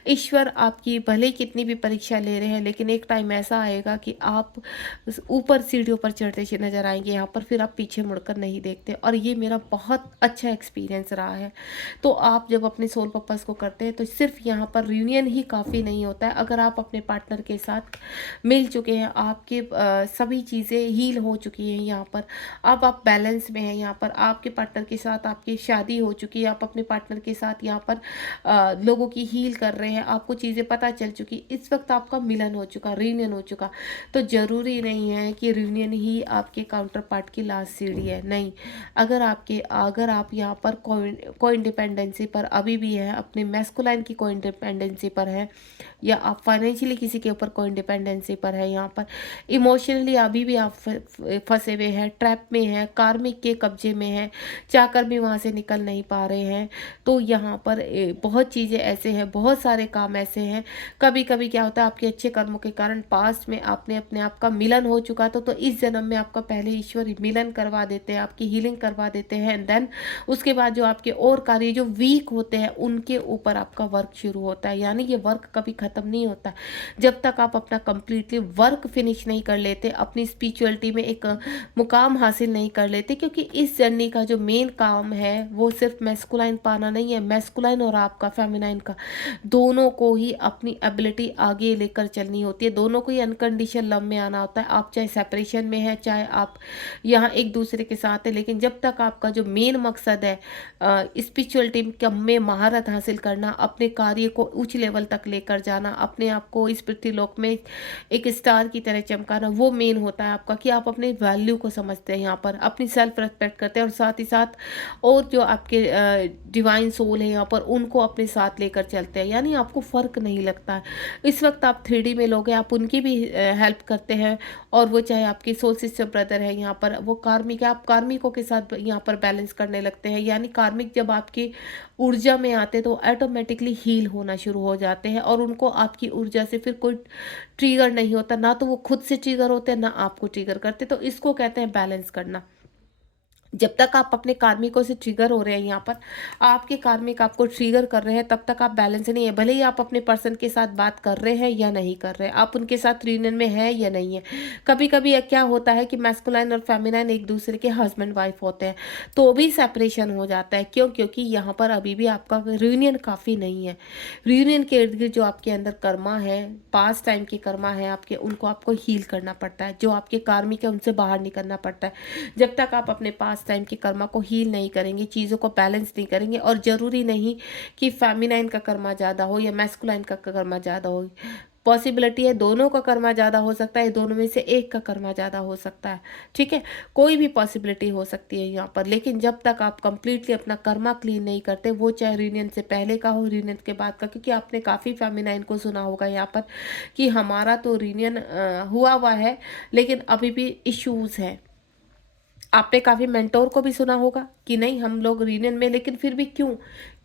ईश्वर आपकी भले ही कितनी भी परीक्षा ले रहे हैं, लेकिन एक टाइम ऐसा आएगा कि आप ऊपर सीढ़ियों पर चढ़ते नजर आएंगे यहाँ पर, फिर आप पीछे मुड़कर नहीं देखते। और ये मेरा बहुत अच्छा एक्सपीरियंस रहा है। तो आप जब अपने सोल पर्पस को करते हैं तो सिर्फ यहाँ पर रियूनियन ही काफ़ी नहीं होता है। अगर आप अपने पार्टनर के साथ मिल चुके हैं, आपके सभी चीज़ें हील हो चुकी हैं यहाँ पर, अब आप बैलेंस में हैं यहाँ पर, आपके पार्टनर के साथ आपकी शादी हो चुकी है, आप अपने पार्टनर के साथ यहाँ पर लोगों की हील कर रहे हैं, आपको चीज़ें पता चल चुकी, इस वक्त आपका मिलन हो चुका, रियूनियन हो चुका। तो ज़रूरी नहीं है कि रियूनियन ही आपके काउंटर पार्ट की लास्ट सीढ़ी है, नहीं। अगर आप यहाँ पर को इंडिपेंडेंसी पर अभी भी है, अपने मैस्कुलाइन की को इंडिपेंडेंसी पर है, या आप फाइनेंशियली किसी के ऊपर को इंडिपेंडेंसी पर है, यहाँ पर इमोशनली अभी भी आप फंसे हुए हैं, ट्रैप में हैं, कार्मिक के कब्जे में हैं, चाहकर भी वहाँ से निकल नहीं पा रहे हैं। तो यहाँ पर बहुत चीज़ें ऐसे हैं, बहुत सारे काम ऐसे हैं। कभी कभी क्या होता है, आपके अच्छे कर्मों के कारण पास्ट में आपने अपने आप का मिलन हो चुका तो इस जन्म में आपका पहले ईश्वर मिलन करवा देते हैं, आपकी हीलिंग करवा देते हैं, एंड देन उसके बाद जो आपके और कार्य जो वीक होते हैं उनके ऊपर आपका वर्क शुरू होता है। यानी ये वर्क कभी ख़त्म नहीं होता जब तक आप अपना कंप्लीटली वर्क फिनिश नहीं कर लेते, अपनी स्पिरिचुअलिटी में एक मुकाम हासिल नहीं कर लेते। क्योंकि इस जर्नी का जो मेन काम है वो सिर्फ मैस्कुलाइन पाना नहीं है, मैस्कुलाइन और आपका फेमिनाइन का दोनों को ही अपनी एबिलिटी आगे लेकर चलनी होती है, दोनों को ही अनकंडीशन लव में आना होता है। आप चाहे सेपरेशन में है, चाहे आप यहाँ एक दूसरे के साथ है, लेकिन जब तक आपका जो मेन मकसद है स्पिरिचुअलिटी में महारत हासिल करना, अपने कार्य को उच्च लेवल तक लेकर जाना, अपने आप को इस पृथ्वी लोक में एक स्टार की तरह चमकाना, वो मेन होता है आपका, कि आप अपने वैल्यू को समझते हैं, यहाँ पर अपनी सेल्फ रिस्पेक्ट करते हैं, और साथ ही साथ और जो आपके डिवाइन सोल है यहाँ पर उनको अपने साथ लेकर चलते हैं। यानी आपको फ़र्क नहीं लगता है। इस वक्त आप 3D में लोग हैं, आप उनकी भी हेल्प करते हैं, और वो चाहे आपके सोल सिस्टर ब्रदर है यहाँ पर, वो कार्मिक है, आप कार्मिकों के साथ यहाँ पर बैलेंस करने लगते हैं। यानी कार्मिक जब आपकी ऊर्जा में आते तो ऑटोमेटिकली हील होना शुरू हो जाते हैं, और उनको आपकी ऊर्जा से फिर कोई ट्रिगर नहीं होता, ना तो वो खुद से ट्रिगर होते हैं, ना आपको ट्रिगर करते। तो इसको कहते हैं बैलेंस करना। जब तक आप अपने कार्मिकों से ट्रिगर हो रहे हैं, यहाँ पर आपके कार्मिक आपको ट्रिगर कर रहे हैं, तब तक आप बैलेंस नहीं है। भले ही आप अपने पर्सन के साथ बात कर रहे हैं या नहीं कर रहे हैं, आप उनके साथ यूनियन में है या नहीं है। कभी कभी क्या होता है कि मैस्कुलाइन और फेमिनाइन एक दूसरे के हस्बैंड वाइफ होते हैं, तो भी सेपरेशन हो जाता है। क्यों? क्योंकि यहाँ पर अभी भी आपका रियूनियन काफ़ी नहीं है। रियूनियन के इर्द गिर्द जो आपके अंदर कर्मा है, पास्ट टाइम के कर्मा है आपके, उनको आपको हील करना पड़ता है। जो आपके कार्मिक है उनसे बाहर निकलना पड़ता है। जब तक आप अपने पास्ट टाइम के कर्मा को हील नहीं करेंगे, चीज़ों को बैलेंस नहीं करेंगे, और ज़रूरी नहीं कि फेमिनाइन का कर्मा ज़्यादा हो या मैस्कुलाइन का कर्मा ज़्यादा हो, पॉसिबिलिटी है दोनों का कर्मा ज़्यादा हो सकता है, दोनों में से एक का कर्मा ज़्यादा हो सकता है, ठीक है, कोई भी पॉसिबिलिटी हो सकती है यहाँ पर। लेकिन जब तक आप कंप्लीटली अपना कर्मा क्लीन नहीं करते, वो चाहे रीयूनियन से पहले का हो, रीयूनियन के बाद का, क्योंकि आपने काफ़ी फेमिनाइन को सुना होगा यहाँ पर कि हमारा तो रीयूनियन हुआ हुआ है लेकिन अभी भी इश्यूज़ हैं। आपने काफ़ी मेंटोर को भी सुना होगा कि नहीं हम लोग रीयूनियन में, लेकिन फिर भी क्यों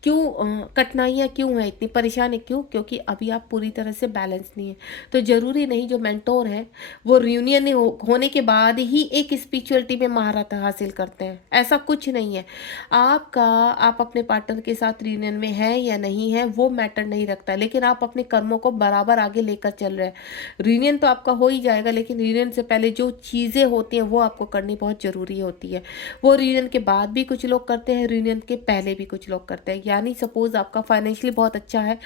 क्यों कठिनाइयाँ क्यों हैं, इतनी परेशानी क्यों? क्योंकि अभी आप पूरी तरह से बैलेंस नहीं है। तो ज़रूरी नहीं जो मेंटोर है वो रियूनियन होने के बाद ही एक स्पिरिचुअलिटी में महारत हासिल करते हैं, ऐसा कुछ नहीं है। आप अपने पार्टनर के साथ रियूनियन में है या नहीं है वो मैटर नहीं रखता, लेकिन आप अपने कर्मों को बराबर आगे लेकर चल रहे हैं। रियूनियन तो आपका हो ही जाएगा, लेकिन रियूनियन से पहले जो चीज़ें होती हैं वो आपको करनी बहुत ज़रूरी होती है। वो रियूनियन के बाद भी कुछ लोग करते हैं, रियूनियन के पहले भी कुछ लोग करते हैं। यानी सपोज आपका फाइनेंशियली बहुत अच्छा है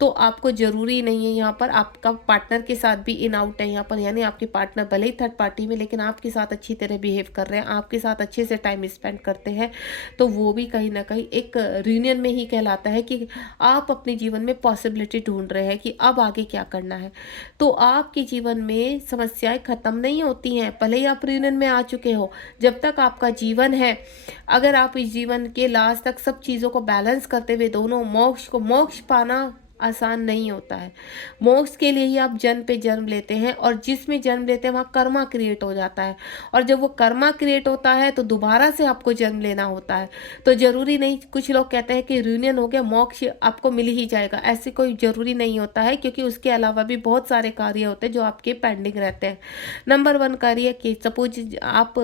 तो आपको ज़रूरी नहीं है यहाँ पर आपका पार्टनर के साथ भी इन आउट है यहाँ पर, यानी आपके पार्टनर भले ही थर्ड पार्टी में लेकिन आपके साथ अच्छी तरह बिहेव कर रहे हैं, आपके साथ अच्छे से टाइम स्पेंड करते हैं, तो वो भी कहीं ना कहीं एक रियूनियन में ही कहलाता है कि आप अपने जीवन में पॉसिबिलिटी ढूंढ रहे हैं कि अब आगे क्या करना है। तो आपके जीवन में समस्याएं ख़त्म नहीं होती हैं भले ही आप रियूनियन में आ चुके हो। जब तक आपका जीवन है, अगर आप इस जीवन के लास्ट तक सब चीज़ों को बैलेंस करते हुए दोनों मोक्ष पाना आसान नहीं होता है। मोक्ष के लिए ही आप जन्म पे जन्म लेते हैं, और जिसमें जन्म लेते हैं वहाँ कर्मा क्रिएट हो जाता है, और जब वो कर्मा क्रिएट होता है तो दोबारा से आपको जन्म लेना होता है। तो ज़रूरी नहीं, कुछ लोग कहते हैं कि रियूनियन हो गया मोक्ष आपको मिल ही जाएगा, ऐसे कोई ज़रूरी नहीं होता है, क्योंकि उसके अलावा भी बहुत सारे कार्य होते हैं जो आपके पेंडिंग रहते हैं। नंबर वन कार्य कि सपोज आप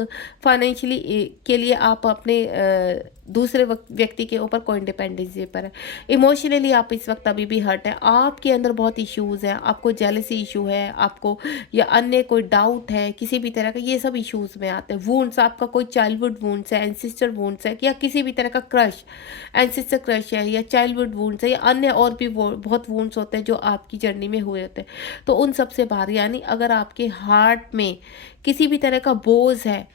फाइनेंशियली के लिए आप अपने दूसरे व्यक्ति के ऊपर कोई डिपेंडेंसी पर है। इमोशनली आप इस वक्त अभी भी हर्ट है, आपके अंदर बहुत इश्यूज़ हैं, आपको जेलसी इशू है, आपको या अन्य कोई डाउट है किसी भी तरह का, ये सब इश्यूज़ में आते हैं। वुंड्स, आपका कोई चाइल्डहुड वुंड्स है, एंसिस्टर वुंड्स है, या किसी भी तरह का क्रश, एंसिस्टर क्रश है, या चाइल्डहुड वुंड्स है, या अन्य और भी बहुत वुंड्स होते हैं जो आपकी जर्नी में हुए होते हैं। तो उन सबसे बाहर, यानी अगर आपके हार्ट में किसी भी तरह का बोझ है,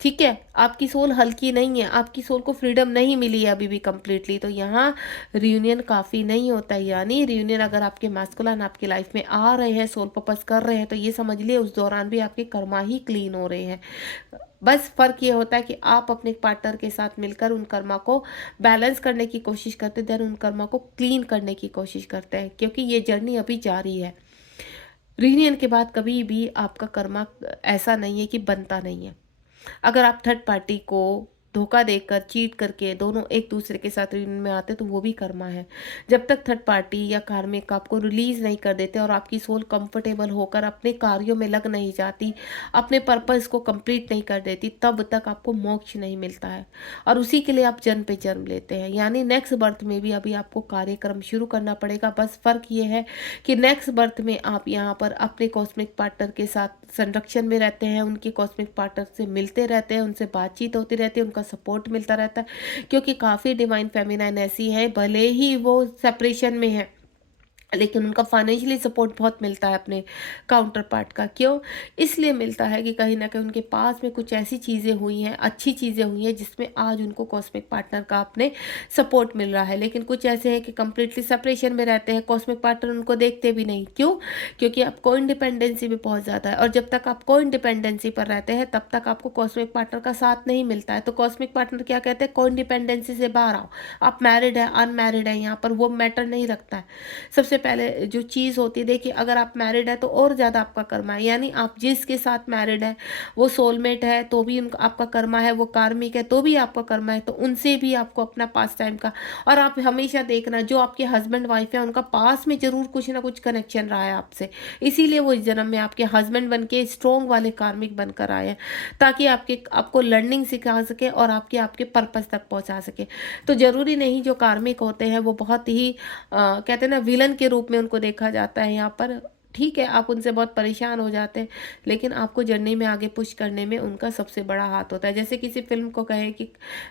ठीक है, आपकी सोल हल्की नहीं है, आपकी सोल को फ्रीडम नहीं मिली है अभी भी कंप्लीटली, तो यहाँ रियूनियन काफ़ी नहीं होता है। यानी रियूनियन अगर आपके मैस्कुलिन आपकी लाइफ में आ रहे हैं, सोल पर्पस कर रहे हैं, तो ये समझ लिए उस दौरान भी आपके कर्मा ही क्लीन हो रहे हैं। बस फ़र्क ये होता है कि आप अपने पार्टनर के साथ मिलकर उन कर्मा को बैलेंस करने की कोशिश करते हैं, देन उन कर्मा को क्लीन करने की कोशिश करते हैं, क्योंकि ये जर्नी अभी जारी है। रियूनियन के बाद कभी भी आपका कर्मा ऐसा नहीं है कि बनता नहीं है। अगर आप थर्ड पार्टी को धोखा देकर, चीट करके दोनों एक दूसरे के साथ यूनियन में आते, तो वो भी कर्मा है। जब तक थर्ड पार्टी या कार्मिक आपको रिलीज नहीं कर देते और आपकी सोल कंफर्टेबल होकर अपने कार्यों में लग नहीं जाती, अपने पर्पस को कंप्लीट नहीं कर देती, तब तक आपको मोक्ष नहीं मिलता है, और उसी के लिए आप जन्म पे जन्म लेते हैं। यानी नेक्स्ट बर्थ में भी अभी आपको कार्यक्रम शुरू करना पड़ेगा। बस फ़र्क ये है कि नेक्स्ट बर्थ में आप यहाँ पर अपने कॉस्मिक पार्टनर के साथ संरक्षण में रहते हैं, उनके कॉस्मिक पार्टनर से मिलते रहते हैं, उनसे बातचीत होती रहती है, उनका सपोर्ट मिलता रहता है, क्योंकि काफ़ी डिवाइन फेमिनाइन ऐसी है, भले ही वो सेपरेशन में है, लेकिन उनका फाइनेंशियली सपोर्ट बहुत मिलता है अपने काउंटर पार्ट का। क्यों? इसलिए मिलता है कि कहीं ना कहीं उनके पास में कुछ ऐसी चीज़ें हुई हैं, अच्छी चीज़ें हुई हैं, जिसमें आज उनको कॉस्मिक पार्टनर का अपने सपोर्ट मिल रहा है। लेकिन कुछ ऐसे हैं कि कंप्लीटली सेपरेशन में रहते हैं, कॉस्मिक पार्टनर उनको देखते भी नहीं। क्यों? क्योंकि आपको इंडिपेंडेंसी भी बहुत ज़्यादा है, और जब तक आप को इंडिपेंडेंसी पर रहते हैं तब तक आपको कॉस्मिक पार्टनर का साथ नहीं मिलता है। तो कॉस्मिक पार्टनर क्या कहते हैं? को इंडिपेंडेंसी से बाहर आओ, आप मैरिड है अनमैरिड है, यहाँ पर वो मैटर नहीं रखता है। सबसे पहले जो चीज़ होती है, देखिए अगर आप मैरिड है तो और ज़्यादा आपका कर्मा है, यानी आप जिसके साथ मैरिड है वो सोलमेट है तो भी उनका आपका कर्मा है, वो कार्मिक है तो भी आपका कर्मा है, तो उनसे भी आपको अपना पास टाइम का, और आप हमेशा देखना जो आपके हस्बैंड वाइफ है उनका पास में जरूर कुछ ना कुछ कनेक्शन रहा है आपसे, इसीलिए वो इस जन्म में आपके हस्बैंड बन के स्ट्रॉन्ग वाले कार्मिक बनकर आए हैं, ताकि आपको लर्निंग सिखा सके और आपके पर्पस तक पहुंचा सके। तो ज़रूरी नहीं जो कार्मिक होते हैं वो बहुत ही कहते हैं ना विलन के रूप में उनको देखा जाता है यहाँ पर। ठीक है, आप उनसे बहुत परेशान हो जाते हैं, लेकिन आपको जर्नी में आगे पुश करने में उनका सबसे बड़ा हाथ होता है। जैसे किसी फिल्म को कहें कि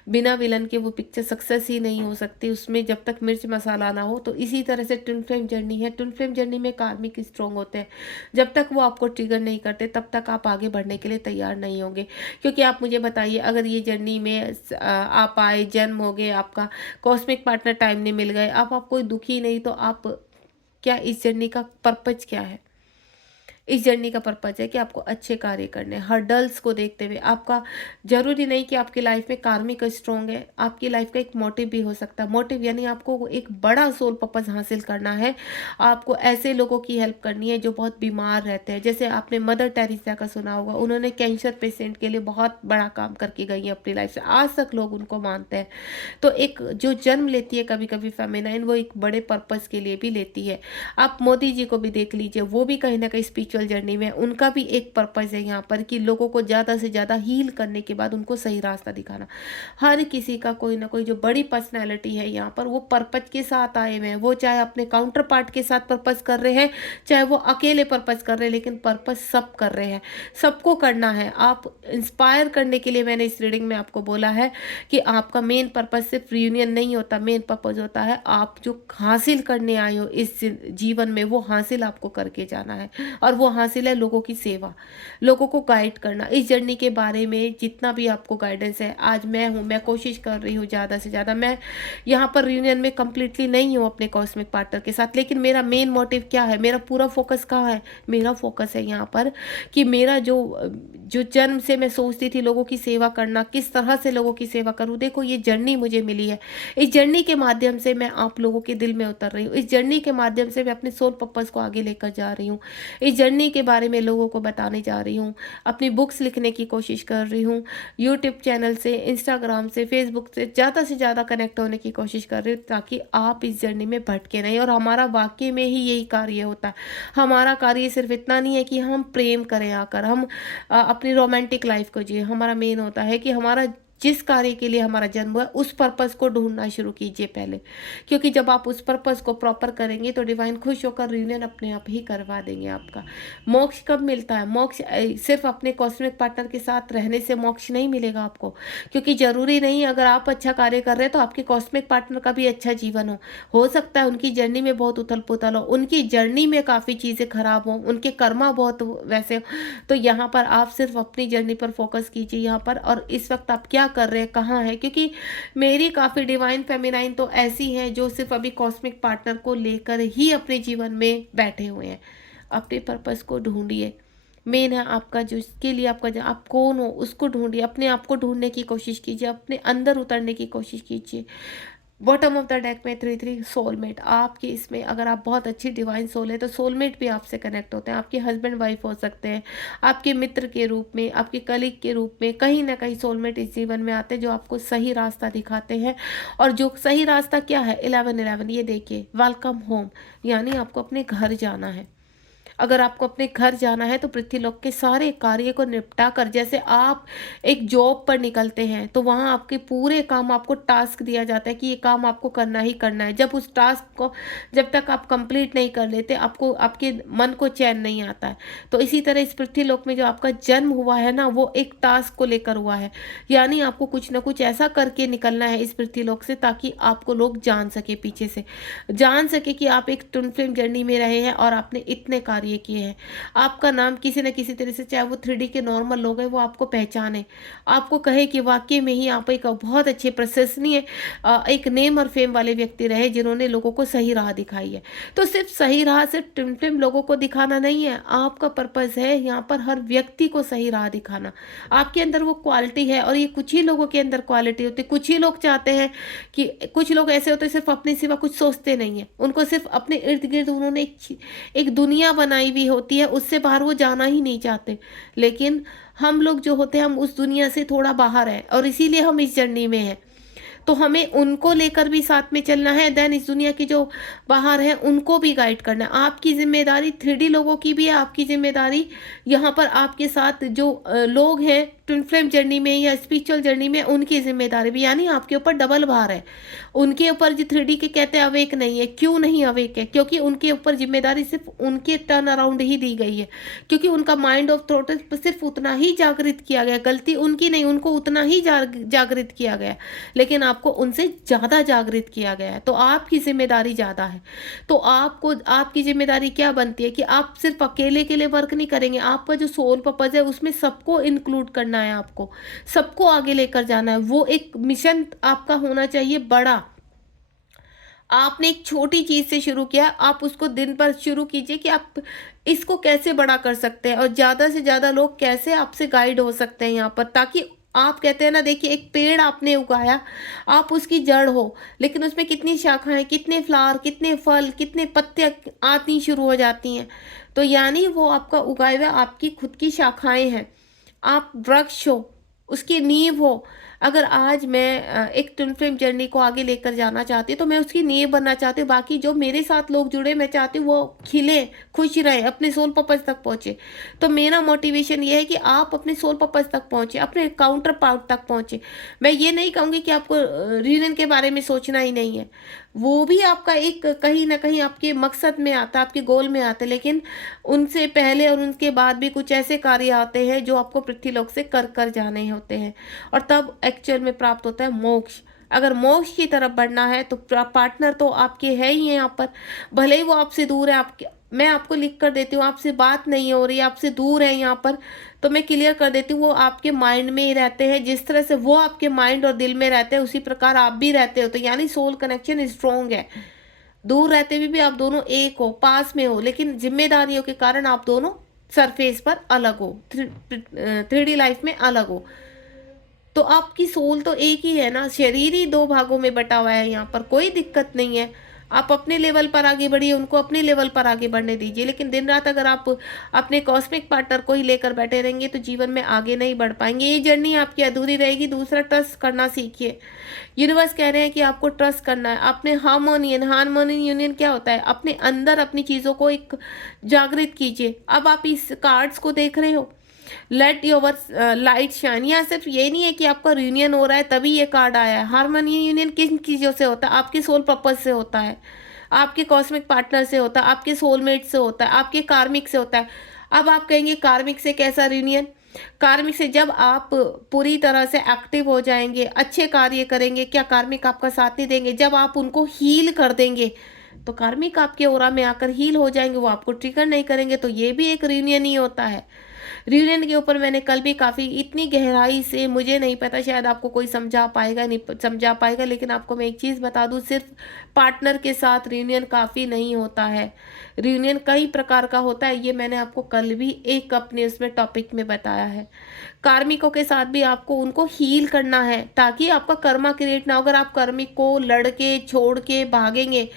बिना विलन के वो पिक्चर सक्सेस ही नहीं हो सकती, उसमें जब तक मिर्च मसाला ना हो, तो इसी तरह से ट्विन फ्लेम जर्नी है। ट्विन फ्लेम जर्नी में कार्मिक स्ट्रॉन्ग होते हैं, जब तक वो आपको ट्रिगर नहीं करते तब तक आप आगे बढ़ने के लिए तैयार नहीं होंगे। क्योंकि आप मुझे बताइए, अगर ये जर्नी में आप आए, जन्म हो गए, आपका कॉस्मिक पार्टनर टाइम नहीं मिल गए, आप कोई दुखी नहीं, तो आप क्या, इस जर्नी का पर्पज क्या है? इस जर्नी का पर्पज है कि आपको अच्छे कार्य करने, हर्डल्स को देखते हुए, आपका जरूरी नहीं कि आपकी लाइफ में कार्मिक स्ट्रॉन्ग है, आपकी लाइफ का एक मोटिव भी हो सकता है। मोटिव यानी आपको एक बड़ा सोल पर्पज हासिल करना है, आपको ऐसे लोगों की हेल्प करनी है जो बहुत बीमार रहते हैं। जैसे आपने मदर टेरेसा का सुना होगा, उन्होंने कैंसर पेशेंट के लिए बहुत बड़ा काम करके गई है अपनी लाइफ से, आज तक लोग उनको मानते हैं। तो एक जो जन्म लेती है कभी कभी फेमिनाइन, वो एक बड़े पर्पज के लिए भी लेती है। आप मोदी जी को भी देख लीजिए, वो भी कहीं ना कहीं स्पिरिचुअल जर्नी में, उनका भी एक पर्पस है यहाँ पर कि लोगों को ज़्यादा से ज़्यादा हील करने के बाद उनको सही रास्ता दिखाना। हर किसी का कोई ना कोई जो बड़ी पर्सनैलिटी है यहाँ पर, वो पर्पस के साथ आए हुए हैं। वो चाहे अपने काउंटर पार्ट के साथ पर्पस कर रहे हैं, चाहे वो अकेले पर्पस कर रहे हैं, लेकिन पर्पस सब कर रहे हैं, सबको करना है। आप इंस्पायर करने के लिए मैंने इस रीडिंग में आपको बोला है कि आपका मेन पर्पस सिर्फ रियूनियन नहीं होता, मेन पर्पस होता है आप जो हासिल करने आए हो इस जीवन में, वो हासिल आपको करके जाना है, और वो वो हासिल है लोगों की सेवा, लोगों को गाइड करना। इस जर्नी के बारे में जितना भी आपको गाइडेंस है, आज मैं हूँ, मैं कोशिश कर रही हूँ ज़्यादा से ज़्यादा। मैं यहाँ पर रियूनियन में कम्प्लीटली नहीं हूँ अपने कॉस्मिक पार्टनर के साथ, लेकिन मेरा मेन मोटिव क्या है, मेरा पूरा फोकस कहाँ है? मेरा फोकस है यहाँ पर कि मेरा जो जो जन्म से मैं सोचती थी लोगों की सेवा करना, किस तरह से लोगों की सेवा करूँ, देखो ये जर्नी मुझे मिली है। इस जर्नी के माध्यम से मैं आप लोगों के दिल में उतर रही हूँ। इस जर्नी के माध्यम से मैं अपने सोल पर्पस को आगे लेकर जा रही हूँ। इस जर्नी के बारे में लोगों को बताने जा रही हूँ। अपनी बुक्स लिखने की कोशिश कर रही हूँ। यूट्यूब चैनल से, इंस्टाग्राम से, फेसबुक से ज़्यादा कनेक्ट होने की कोशिश कर रही हूँ, ताकि आप इस जर्नी में भटके नहीं। और हमारा वाकई में ही यही कार्य होता है। हमारा कार्य सिर्फ इतना नहीं है कि हम प्रेम करें आकर, हम अपनी रोमांटिक लाइफ को जिए। हमारा मेन होता है कि हमारा जिस कार्य के लिए हमारा जन्म हुआ है उस पर्पस को ढूंढना शुरू कीजिए पहले, क्योंकि जब आप उस पर्पस को प्रॉपर करेंगे तो डिवाइन खुश होकर रियूनियन अपने आप ही करवा देंगे आपका। मोक्ष कब मिलता है? मोक्ष सिर्फ अपने कॉस्मिक पार्टनर के साथ रहने से मोक्ष नहीं मिलेगा आपको, क्योंकि जरूरी नहीं अगर आप अच्छा कार्य कर रहे हैं तो आपके कॉस्मिक पार्टनर का भी अच्छा जीवन हो सकता है उनकी जर्नी में बहुत उथल पुथल हो, उनकी जर्नी में काफ़ी चीज़ें खराब हो, उनके कर्मा बहुत वैसे हो। तो यहाँ पर आप सिर्फ अपनी जर्नी पर फोकस कीजिए यहाँ पर। और इस वक्त आप क्या कर रहे हैं, कहाँ है, क्योंकि मेरी काफ़ी डिवाइन फेमिनाइन तो ऐसी हैं जो सिर्फ अभी कॉस्मिक पार्टनर को लेकर ही अपने जीवन में बैठे हुए हैं। अपने पर्पस को ढूंढिए। मेन है आपका जो इसके लिए आपका जो आप कौन हो उसको ढूंढिए, अपने आप को ढूंढने की कोशिश कीजिए, अपने अंदर उतरने की कोशिश कीजिए। बॉटम ऑफ द डेक में 3 सोलमेट आपके, इसमें अगर आप बहुत अच्छी डिवाइन सोल है तो सोलमेट भी आपसे कनेक्ट होते हैं। आपके हस्बैंड वाइफ हो सकते हैं, आपके मित्र के रूप में, आपके कलीग के रूप में, कहीं ना कहीं सोलमेट इस जीवन में आते हैं जो आपको सही रास्ता दिखाते हैं। और जो सही रास्ता क्या है, 11-11 ये देखिए, वेलकम होम, यानी आपको अपने घर जाना है। अगर आपको अपने घर जाना है तो पृथ्वीलोक के सारे कार्य को निपटा कर, जैसे आप एक जॉब पर निकलते हैं तो वहाँ आपके पूरे काम, आपको टास्क दिया जाता है कि ये काम आपको करना ही करना है। जब उस टास्क को जब तक आप कंप्लीट नहीं कर लेते आपको, आपके मन को चैन नहीं आता है। तो इसी तरह इस पृथ्वीलोक में जो आपका जन्म हुआ है ना, वो एक टास्क को लेकर हुआ है, यानी आपको कुछ ना कुछ ऐसा करके निकलना है इस पृथ्वीलोक से ताकि आपको लोग जान सके, पीछे से जान सके कि आप एक ट्विन फ्लेम जर्नी में रहे हैं और आपने इतने कार्य किए हैं। आपका नाम किसी न किसी तरह से, चाहे वो 3D के नॉर्मल लोग हैं, वो आपको पहचाने, आपको कहे कि वाकई में ही आप एक बहुत अच्छे प्रशंसनीय एक नेम और फेम वाले व्यक्ति रहे जिन्होंने लोगों को सही राह दिखाई है। तो सिर्फ सही राह सिर्फ ट्विन फ्लेम लोगों को दिखाना नहीं है, आपका पर्पस है यहाँ पर हर व्यक्ति को सही राह दिखाना। आपके अंदर वो क्वालिटी है और ये कुछ ही लोगों के अंदर क्वालिटी होती है। कुछ ही लोग चाहते हैं कि, कुछ लोग ऐसे होते हैं सिर्फ अपने सिवा कुछ सोचते नहीं है, उनको सिर्फ अपने इर्द गिर्द उन्होंने एक दुनिया बनाई हुई होती है, उससे बाहर वो जाना ही नहीं चाहते। लेकिन हम लोग जो होते हैं, हम उस दुनिया से थोड़ा बाहर हैं और इसीलिए हम इस जर्नी में हैं। तो हमें उनको लेकर भी साथ में चलना है, देन इस दुनिया की जो बाहर है उनको भी गाइड करना है। आपकी जिम्मेदारी 3D लोगों की भी है, आपकी जिम्मेदारी यहाँ पर आपके साथ जो लोग हैं ट्विन फ्लेम जर्नी में या स्पिरिचुअल जर्नी में, उनकी जिम्मेदारी भी, यानी आपके ऊपर डबल भार है। उनके ऊपर जो 3D के कहते हैं अवेक नहीं है, क्यों नहीं अवेक है? क्योंकि उनके ऊपर जिम्मेदारी सिर्फ उनके टर्न अराउंड ही दी गई है, क्योंकि उनका माइंड ऑफ थॉट सिर्फ उतना ही जागृत किया गया, गलती उनकी नहीं, उनको उतना ही जागृत किया गया, लेकिन आपको उनसे ज़्यादा जागृत किया गया है। तो आपकी जिम्मेदारी ज़्यादा है। तो आपको, आपकी जिम्मेदारी क्या बनती है कि आप सिर्फ अकेले के लिए वर्क नहीं करेंगे, आपका जो सोल पर्पस है उसमें सबको इंक्लूड करना है, आपको सबको आगे लेकर जाना है। वो एक मिशन आपका होना चाहिए बड़ा। आपने एक छोटी चीज से शुरू किया, आप उसको दिन भर शुरू कीजिए कि आप इसको कैसे बड़ा कर सकते हैं और ज्यादा से ज्यादा लोग कैसे आपसे गाइड हो सकते हैं यहाँ पर, ताकि आप कहते हैं ना, देखिए एक पेड़ आपने उगाया, आप उसकी जड़ हो, लेकिन उसमें कितनी शाखाएं, कितने फ्लावर, कितने फल, कितने पत्ते आनी शुरू हो जाती हैं। तो यानी वो आपका उगाया हुआ आपकी खुद की शाखाएं हैं, आप वृक्ष हो, उसकी नींव हो। अगर आज मैं एक ट्विन फ्लेम जर्नी को आगे लेकर जाना चाहती हूँ तो मैं उसकी नींव बनना चाहती हूँ। बाकी जो मेरे साथ लोग जुड़े, मैं चाहती हूँ वो खिले, खुश रहे, अपने सोल पर्पस तक पहुँचे। तो मेरा मोटिवेशन ये है कि आप अपने सोल पर्पस तक पहुँचे, अपने काउंटर पार्ट तक पहुँचे। मैं ये नहीं कहूँगी कि आपको रीजन के बारे में सोचना ही नहीं है, वो भी आपका एक कहीं ना कहीं आपके मकसद में आता है, आपके गोल में आता है, लेकिन उनसे पहले और उनके बाद भी कुछ ऐसे कार्य आते हैं जो आपको पृथ्वीलोक से कर कर जाने होते हैं, और तब एक्चुअल में प्राप्त होता है मोक्ष। अगर मोक्ष की तरफ बढ़ना है तो पार्टनर तो आपके है ही है यहाँ पर, भले ही वो आपसे दूर है, आपके मैं आपको लिख कर देती हूँ, आपसे बात नहीं हो रही, आपसे दूर है यहाँ पर, तो मैं क्लियर कर देती हूँ वो आपके माइंड में ही रहते हैं। जिस तरह से वो आपके माइंड और दिल में रहते हैं उसी प्रकार आप भी रहते हो। तो यानी सोल कनेक्शन स्ट्रोंग है। दूर रहते हुए भी आप दोनों एक हो, पास में हो, लेकिन जिम्मेदारियों के कारण आप दोनों सरफेस पर अलग हो, 3D लाइफ में अलग हो। तो आपकी सोल तो एक ही है ना, शरीर ही दो भागों में बटा हुआ है, यहाँ पर कोई दिक्कत नहीं है। आप अपने लेवल पर आगे बढ़िए, उनको अपने लेवल पर आगे बढ़ने दीजिए। लेकिन दिन रात अगर आप अपने कॉस्मिक पार्टनर को ही लेकर बैठे रहेंगे तो जीवन में आगे नहीं बढ़ पाएंगे, ये जर्नी आपकी अधूरी रहेगी। दूसरा, ट्रस्ट करना सीखिए। यूनिवर्स कह रहे हैं कि आपको ट्रस्ट करना है। अपने हार्मोनियन, हार्मोनियन यूनियन क्या होता है, अपने अंदर अपनी चीज़ों को एक जागृत कीजिए। अब आप इस कार्ड्स को देख रहे हो, लेट योर लाइट शाइन। यहाँ सिर्फ ये नहीं है कि आपका रियूनियन हो रहा है तभी ये कार्ड आया है। हार्मोनियन यूनियन किन चीज़ों से होता है, आपके सोल पर्पज से होता है, आपके कॉस्मिक पार्टनर से होता है, आपके सोलमेट से होता है, आपके कार्मिक से होता है। अब आप कहेंगे कार्मिक से कैसा रियूनियन? कार्मिक से जब आप पूरी तरह से एक्टिव हो जाएंगे, अच्छे कार्य करेंगे, क्या कार्मिक आपका साथ नहीं देंगे? जब आप उनको हील कर देंगे तो कार्मिक आपके ओरा में आकर हील हो जाएंगे, वो आपको ट्रिगर नहीं करेंगे। तो ये भी एक रियूनियन ही होता है। रियूनियन के ऊपर मैंने कल भी काफ़ी इतनी गहराई से, मुझे नहीं पता शायद आपको कोई समझा पाएगा नहीं समझा पाएगा, लेकिन आपको मैं एक चीज़ बता दूं, सिर्फ पार्टनर के साथ रियूनियन काफ़ी नहीं होता है। रियूनियन कई प्रकार का होता है, ये मैंने आपको कल भी एक अपने उसमें टॉपिक में बताया है। कार्मिकों के साथ भी आपको उनको हील करना है ताकि आपका कर्मा क्रिएट ना हो। अगर आप कार्मिक को लड़के छोड़ के भागेंगे,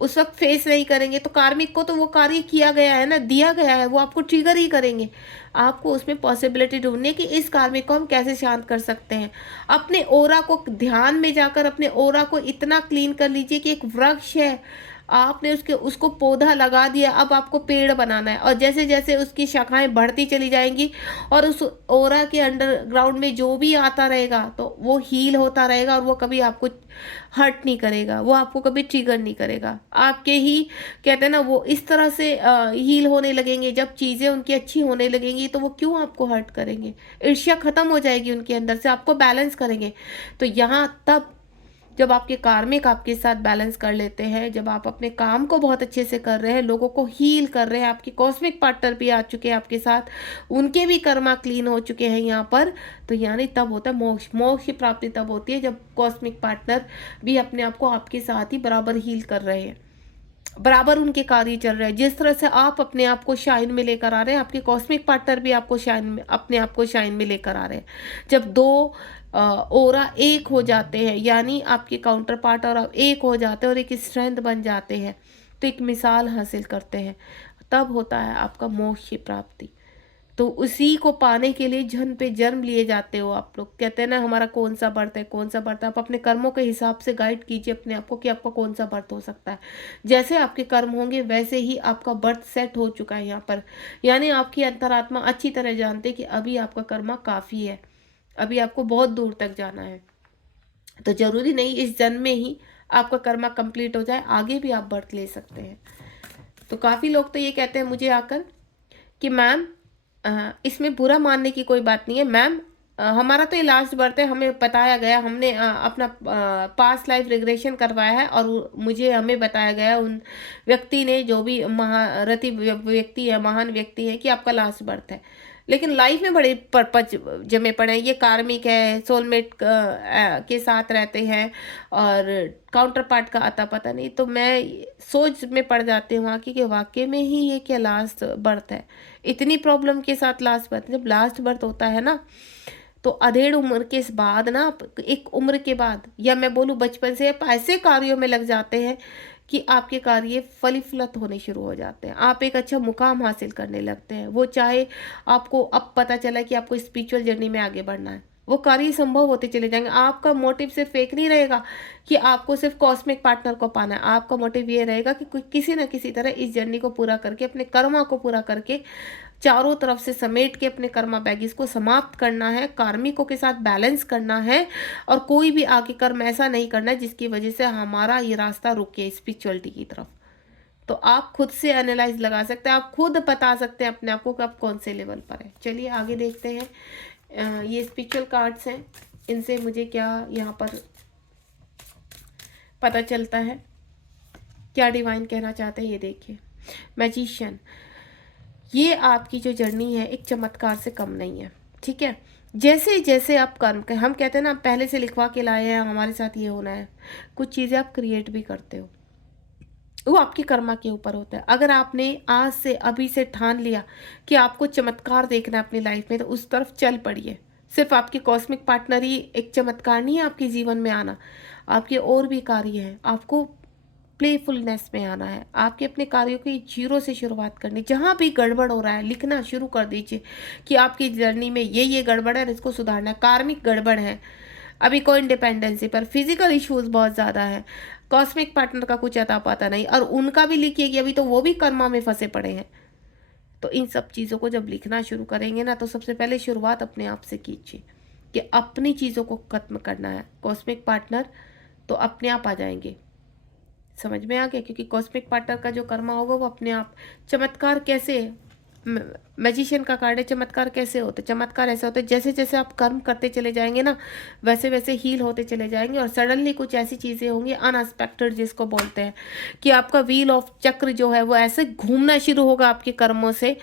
उस वक्त फेस नहीं करेंगे, तो कार्मिक को तो वो कार्य किया गया है ना, दिया गया है, वो आपको ट्रिगर ही करेंगे। आपको उसमें पॉसिबिलिटी ढूंढनी है कि इस कार्मिक को हम कैसे शांत कर सकते हैं। अपने ओरा को ध्यान में जाकर अपने ओरा को इतना क्लीन कर लीजिए कि एक वृक्ष है, आपने उसको पौधा लगा दिया, अब आपको पेड़ बनाना है। और जैसे जैसे उसकी शाखाएं बढ़ती चली जाएंगी और उस ओरा के अंडरग्राउंड में जो भी आता रहेगा तो वो हील होता रहेगा, और वो कभी आपको हर्ट नहीं करेगा, वो आपको कभी ट्रिगर नहीं करेगा। आपके ही कहते हैं ना, वो इस तरह से हील होने लगेंगे। जब चीज़ें उनकी अच्छी होने लगेंगी तो वो क्यों आपको हर्ट करेंगे? ईर्ष्या खत्म हो जाएगी उनके अंदर से, आपको बैलेंस करेंगे। तो यहाँ तब जब आपके कार्मिक आपके साथ बैलेंस कर लेते हैं, जब आप अपने काम को बहुत अच्छे से कर रहे हैं, लोगों को हील कर रहे हैं, आपके कॉस्मिक पार्टनर भी आ चुके हैं आपके साथ, उनके भी कर्मा क्लीन हो चुके हैं यहाँ पर, तो यानी तब होता है मोक्ष। मोक्ष की प्राप्ति तब होती है जब कॉस्मिक पार्टनर भी अपने आप को आपके साथ ही बराबर हील कर रहे हैं, बराबर उनके कार्य चल रहे हैं। जिस तरह से आप अपने आप को शाइन में लेकर आ रहे हैं, आपके कॉस्मिक पार्टनर भी आपको शाइन में, अपने आप को शाइन में लेकर आ रहे हैं। जब दो ओरा एक हो जाते हैं, यानी आपके काउंटर पार्ट और आप एक हो जाते हैं और एक स्ट्रेंथ बन जाते हैं, तो एक मिसाल हासिल करते हैं, तब होता है आपका मोक्ष की प्राप्ति। तो उसी को पाने के लिए जन्म पे जन्म लिए जाते हो आप लोग। कहते हैं ना, हमारा कौन सा बर्थ है, कौन सा बर्थ है। आप अपने कर्मों के हिसाब से गाइड कीजिए अपने आप को कि आपका कौन सा बर्थ हो सकता है। जैसे आपके कर्म होंगे वैसे ही आपका बर्थ सेट हो चुका है यहाँ पर। यानी आपकी अंतरात्मा अच्छी तरह जानते कि अभी आपका कर्मा काफ़ी है, अभी आपको बहुत दूर तक जाना है। तो जरूरी नहीं इस जन्म में ही आपका कर्मा कंप्लीट हो जाए, आगे भी आप बर्थ ले सकते हैं। तो काफ़ी लोग तो ये कहते हैं मुझे आकर कि मैम इसमें बुरा मानने की कोई बात नहीं है मैम, हमारा तो ये लास्ट बर्थ है, हमें बताया गया, हमने अपना पास्ट लाइफ रिग्रेशन करवाया है और मुझे हमें बताया गया उन व्यक्ति ने, जो भी महारथी व्यक्ति है, महान व्यक्ति है, कि आपका लास्ट बर्थ है। लेकिन लाइफ में बड़े पर्पज जमे पड़े हैं। ये कार्मिक है, सोलमेट के साथ रहते हैं और काउंटर पार्ट का आता पता नहीं। तो मैं सोच में पड़ जाती हूँ कि वाकई में ही ये क्या लास्ट बर्थ है? इतनी प्रॉब्लम के साथ लास्ट बर्थ, जब लास्ट बर्थ होता है ना, तो अधेड़ उम्र के बाद ना, एक उम्र के बाद, या मैं बोलूँ बचपन से, आप ऐसे कार्यों में लग जाते हैं कि आपके कार्य फलीफलत होने शुरू हो जाते हैं, आप एक अच्छा मुकाम हासिल करने लगते हैं। वो चाहे आपको अब पता चला कि आपको स्पिरिचुअल जर्नी में आगे बढ़ना है, वो कार्य संभव होते चले जाएंगे। आपका मोटिव सिर्फ एक नहीं रहेगा कि आपको सिर्फ कॉस्मिक पार्टनर को पाना है, आपका मोटिव ये रहेगा कि किसी न किसी तरह इस जर्नी को पूरा करके, अपने कर्मा को पूरा करके, चारों तरफ से समेट के अपने कर्मा बैगेज को समाप्त करना है, कार्मिकों के साथ बैलेंस करना है, और कोई भी आगे कर्म ऐसा नहीं करना है जिसकी वजह से हमारा ये रास्ता रुके स्पिरिचुअलिटी की तरफ। तो आप खुद से एनालाइज लगा सकते हैं, आप खुद बता सकते हैं अपने आप को कि आप कौन से लेवल पर है। चलिए आगे देखते हैं। ये स्पिरिचुअल कार्ड्स हैं, इनसे मुझे क्या यहाँ पर पता चलता है, क्या डिवाइन कहना चाहते हैं, ये देखिए। मैजिशियन, ये आपकी जो जर्नी है एक चमत्कार से कम नहीं है, ठीक है। जैसे जैसे आप कर्म के, हम कहते हैं ना पहले से लिखवा के लाए हैं हमारे साथ ये होना है, कुछ चीज़ें आप क्रिएट भी करते हो, वो आपकी कर्मा के ऊपर होता है। अगर आपने आज से अभी से ठान लिया कि आपको चमत्कार देखना है अपनी लाइफ में, तो उस तरफ चल पड़िए। सिर्फ आपके कॉस्मिक पार्टनर ही एक चमत्कार नहीं है आपके जीवन में आना, आपके और भी कार्य हैं। आपको प्लेफुलनेस में आना है, आपके अपने कार्यों की जीरो से शुरुआत करनी। जहाँ भी गड़बड़ हो रहा है लिखना शुरू कर दीजिए कि आपकी जर्नी में ये गड़बड़ है, इसको सुधारना है। कार्मिक गड़बड़ है, अभी कोई इंडिपेंडेंसी पर, फिजिकल इश्यूज बहुत ज़्यादा है, कॉस्मिक पार्टनर का कुछ अता पता नहीं, और उनका भी लिखिए कि अभी तो वो भी कर्मा में फंसे पड़े हैं। तो इन सब चीज़ों को जब लिखना शुरू करेंगे ना, तो सबसे पहले शुरुआत अपने आप से कीजिए कि अपनी चीज़ों को खत्म करना है। कॉस्मिक पार्टनर तो अपने आप आ जाएंगे, समझ में आ गया, क्योंकि कॉस्मिक पार्टनर का जो कर्मा होगा वो अपने आप। चमत्कार कैसे, मैजिशियन का कार्ड है, चमत्कार कैसे होते, चमत्कार ऐसे होते जैसे जैसे आप कर्म करते चले जाएंगे ना, वैसे वैसे हील होते चले जाएंगे, और सडनली कुछ ऐसी चीज़ें होंगी अनएक्सपेक्टेड, जिसको बोलते हैं कि आपका व्हील ऑफ चक्र जो है वो ऐसे घूमना शुरू होगा आपके कर्मों से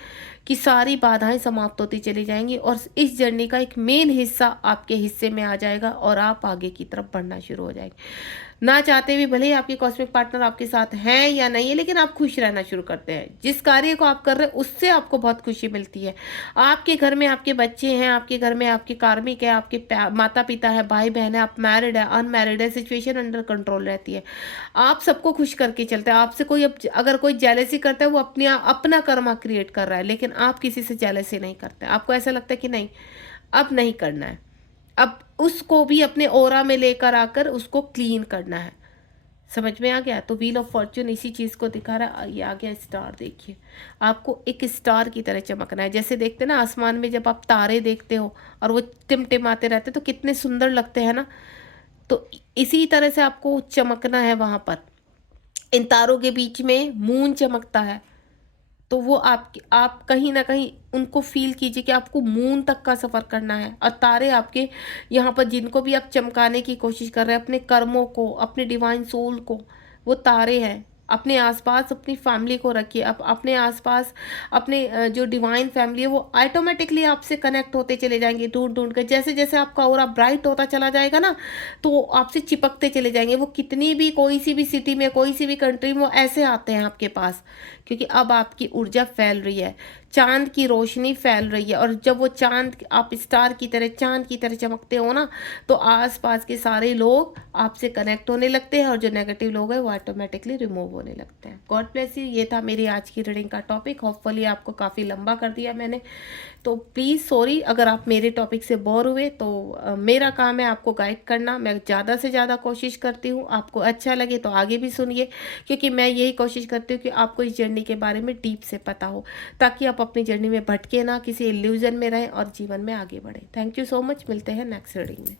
कि सारी बाधाएं समाप्त होती चली जाएंगी, और इस जर्नी का एक मेन हिस्सा आपके हिस्से में आ जाएगा, और आप आगे की तरफ बढ़ना शुरू हो जाएंगे। ना चाहते भी, भले ही आपके कॉस्मिक पार्टनर आपके साथ हैं या नहीं है, लेकिन आप खुश रहना शुरू करते हैं। जिस कार्य को आप कर रहे हैं उससे आपको बहुत खुशी मिलती है। आपके घर में आपके बच्चे हैं, आपके घर में आपके कार्मिक है, आपके माता पिता है, भाई बहन है, आप मैरिड है, अनमैरिड है, सिचुएशन अंडर कंट्रोल रहती है। आप सबको खुश करके चलते हैं। आपसे कोई अब अगर कोई जेलसी करता है, वो अपना कर्मा क्रिएट कर रहा है, लेकिन आप किसी से जेलसी नहीं करते। आपको ऐसा लगता है कि नहीं, अब नहीं करना है, अब उसको भी अपने ओरा में लेकर आकर उसको क्लीन करना है। समझ में आ गया। तो व्हील ऑफ फॉर्च्यून इसी चीज़ को दिखा रहा है। ये आ गया स्टार, देखिए आपको एक स्टार की तरह चमकना है। जैसे देखते ना आसमान में जब आप तारे देखते हो और वो टिमटिमाते रहते तो कितने सुंदर लगते हैं ना, तो इसी तरह से आपको चमकना है वहाँ पर। इन तारों के बीच में मून चमकता है, तो वो आप कहीं ना कहीं उनको फील कीजिए कि आपको मून तक का सफ़र करना है, और तारे आपके यहाँ पर जिनको भी आप चमकाने की कोशिश कर रहे हैं, अपने कर्मों को, अपने डिवाइन सोल को, वो तारे हैं। अपने आसपास अपनी फैमिली को रखिए, अपने आसपास अपने जो डिवाइन फैमिली है वो ऑटोमेटिकली आपसे कनेक्ट होते चले जाएंगे ढूंढ ढूंढ कर। जैसे जैसे आपका ऑरा ब्राइट होता चला जाएगा ना, तो आपसे चिपकते चले जाएंगे। वो कितनी भी, कोई सी भी सिटी में, कोई सी भी कंट्री में, वो ऐसे आते हैं आपके पास, क्योंकि अब आपकी ऊर्जा फैल रही है, चांद की रोशनी फैल रही है। और जब वो चांद, आप स्टार की तरह, चांद की तरह चमकते हो ना, तो आसपास के सारे लोग आपसे कनेक्ट होने लगते हैं, और जो नेगेटिव लोग हैं वो ऑटोमेटिकली रिमूव होने लगते हैं। God bless you. ये था मेरी आज की रीडिंग का टॉपिक। होपफुली आपको काफ़ी लंबा कर दिया मैंने, तो प्लीज़ सॉरी अगर आप मेरे टॉपिक से बोर हुए। तो मेरा काम है आपको गाइड करना। मैं ज़्यादा से ज़्यादा कोशिश करती हूँ, आपको अच्छा लगे तो आगे भी सुनिए, क्योंकि मैं यही कोशिश करती हूँ कि आपको इस जर्नी के बारे में डीप से पता हो, ताकि आप अपनी जर्नी में भटके ना, किसी इल्यूजन में रहें और जीवन में आगे बढ़ें। Thank you so much. मिलते हैं नेक्स्ट रीडिंग में।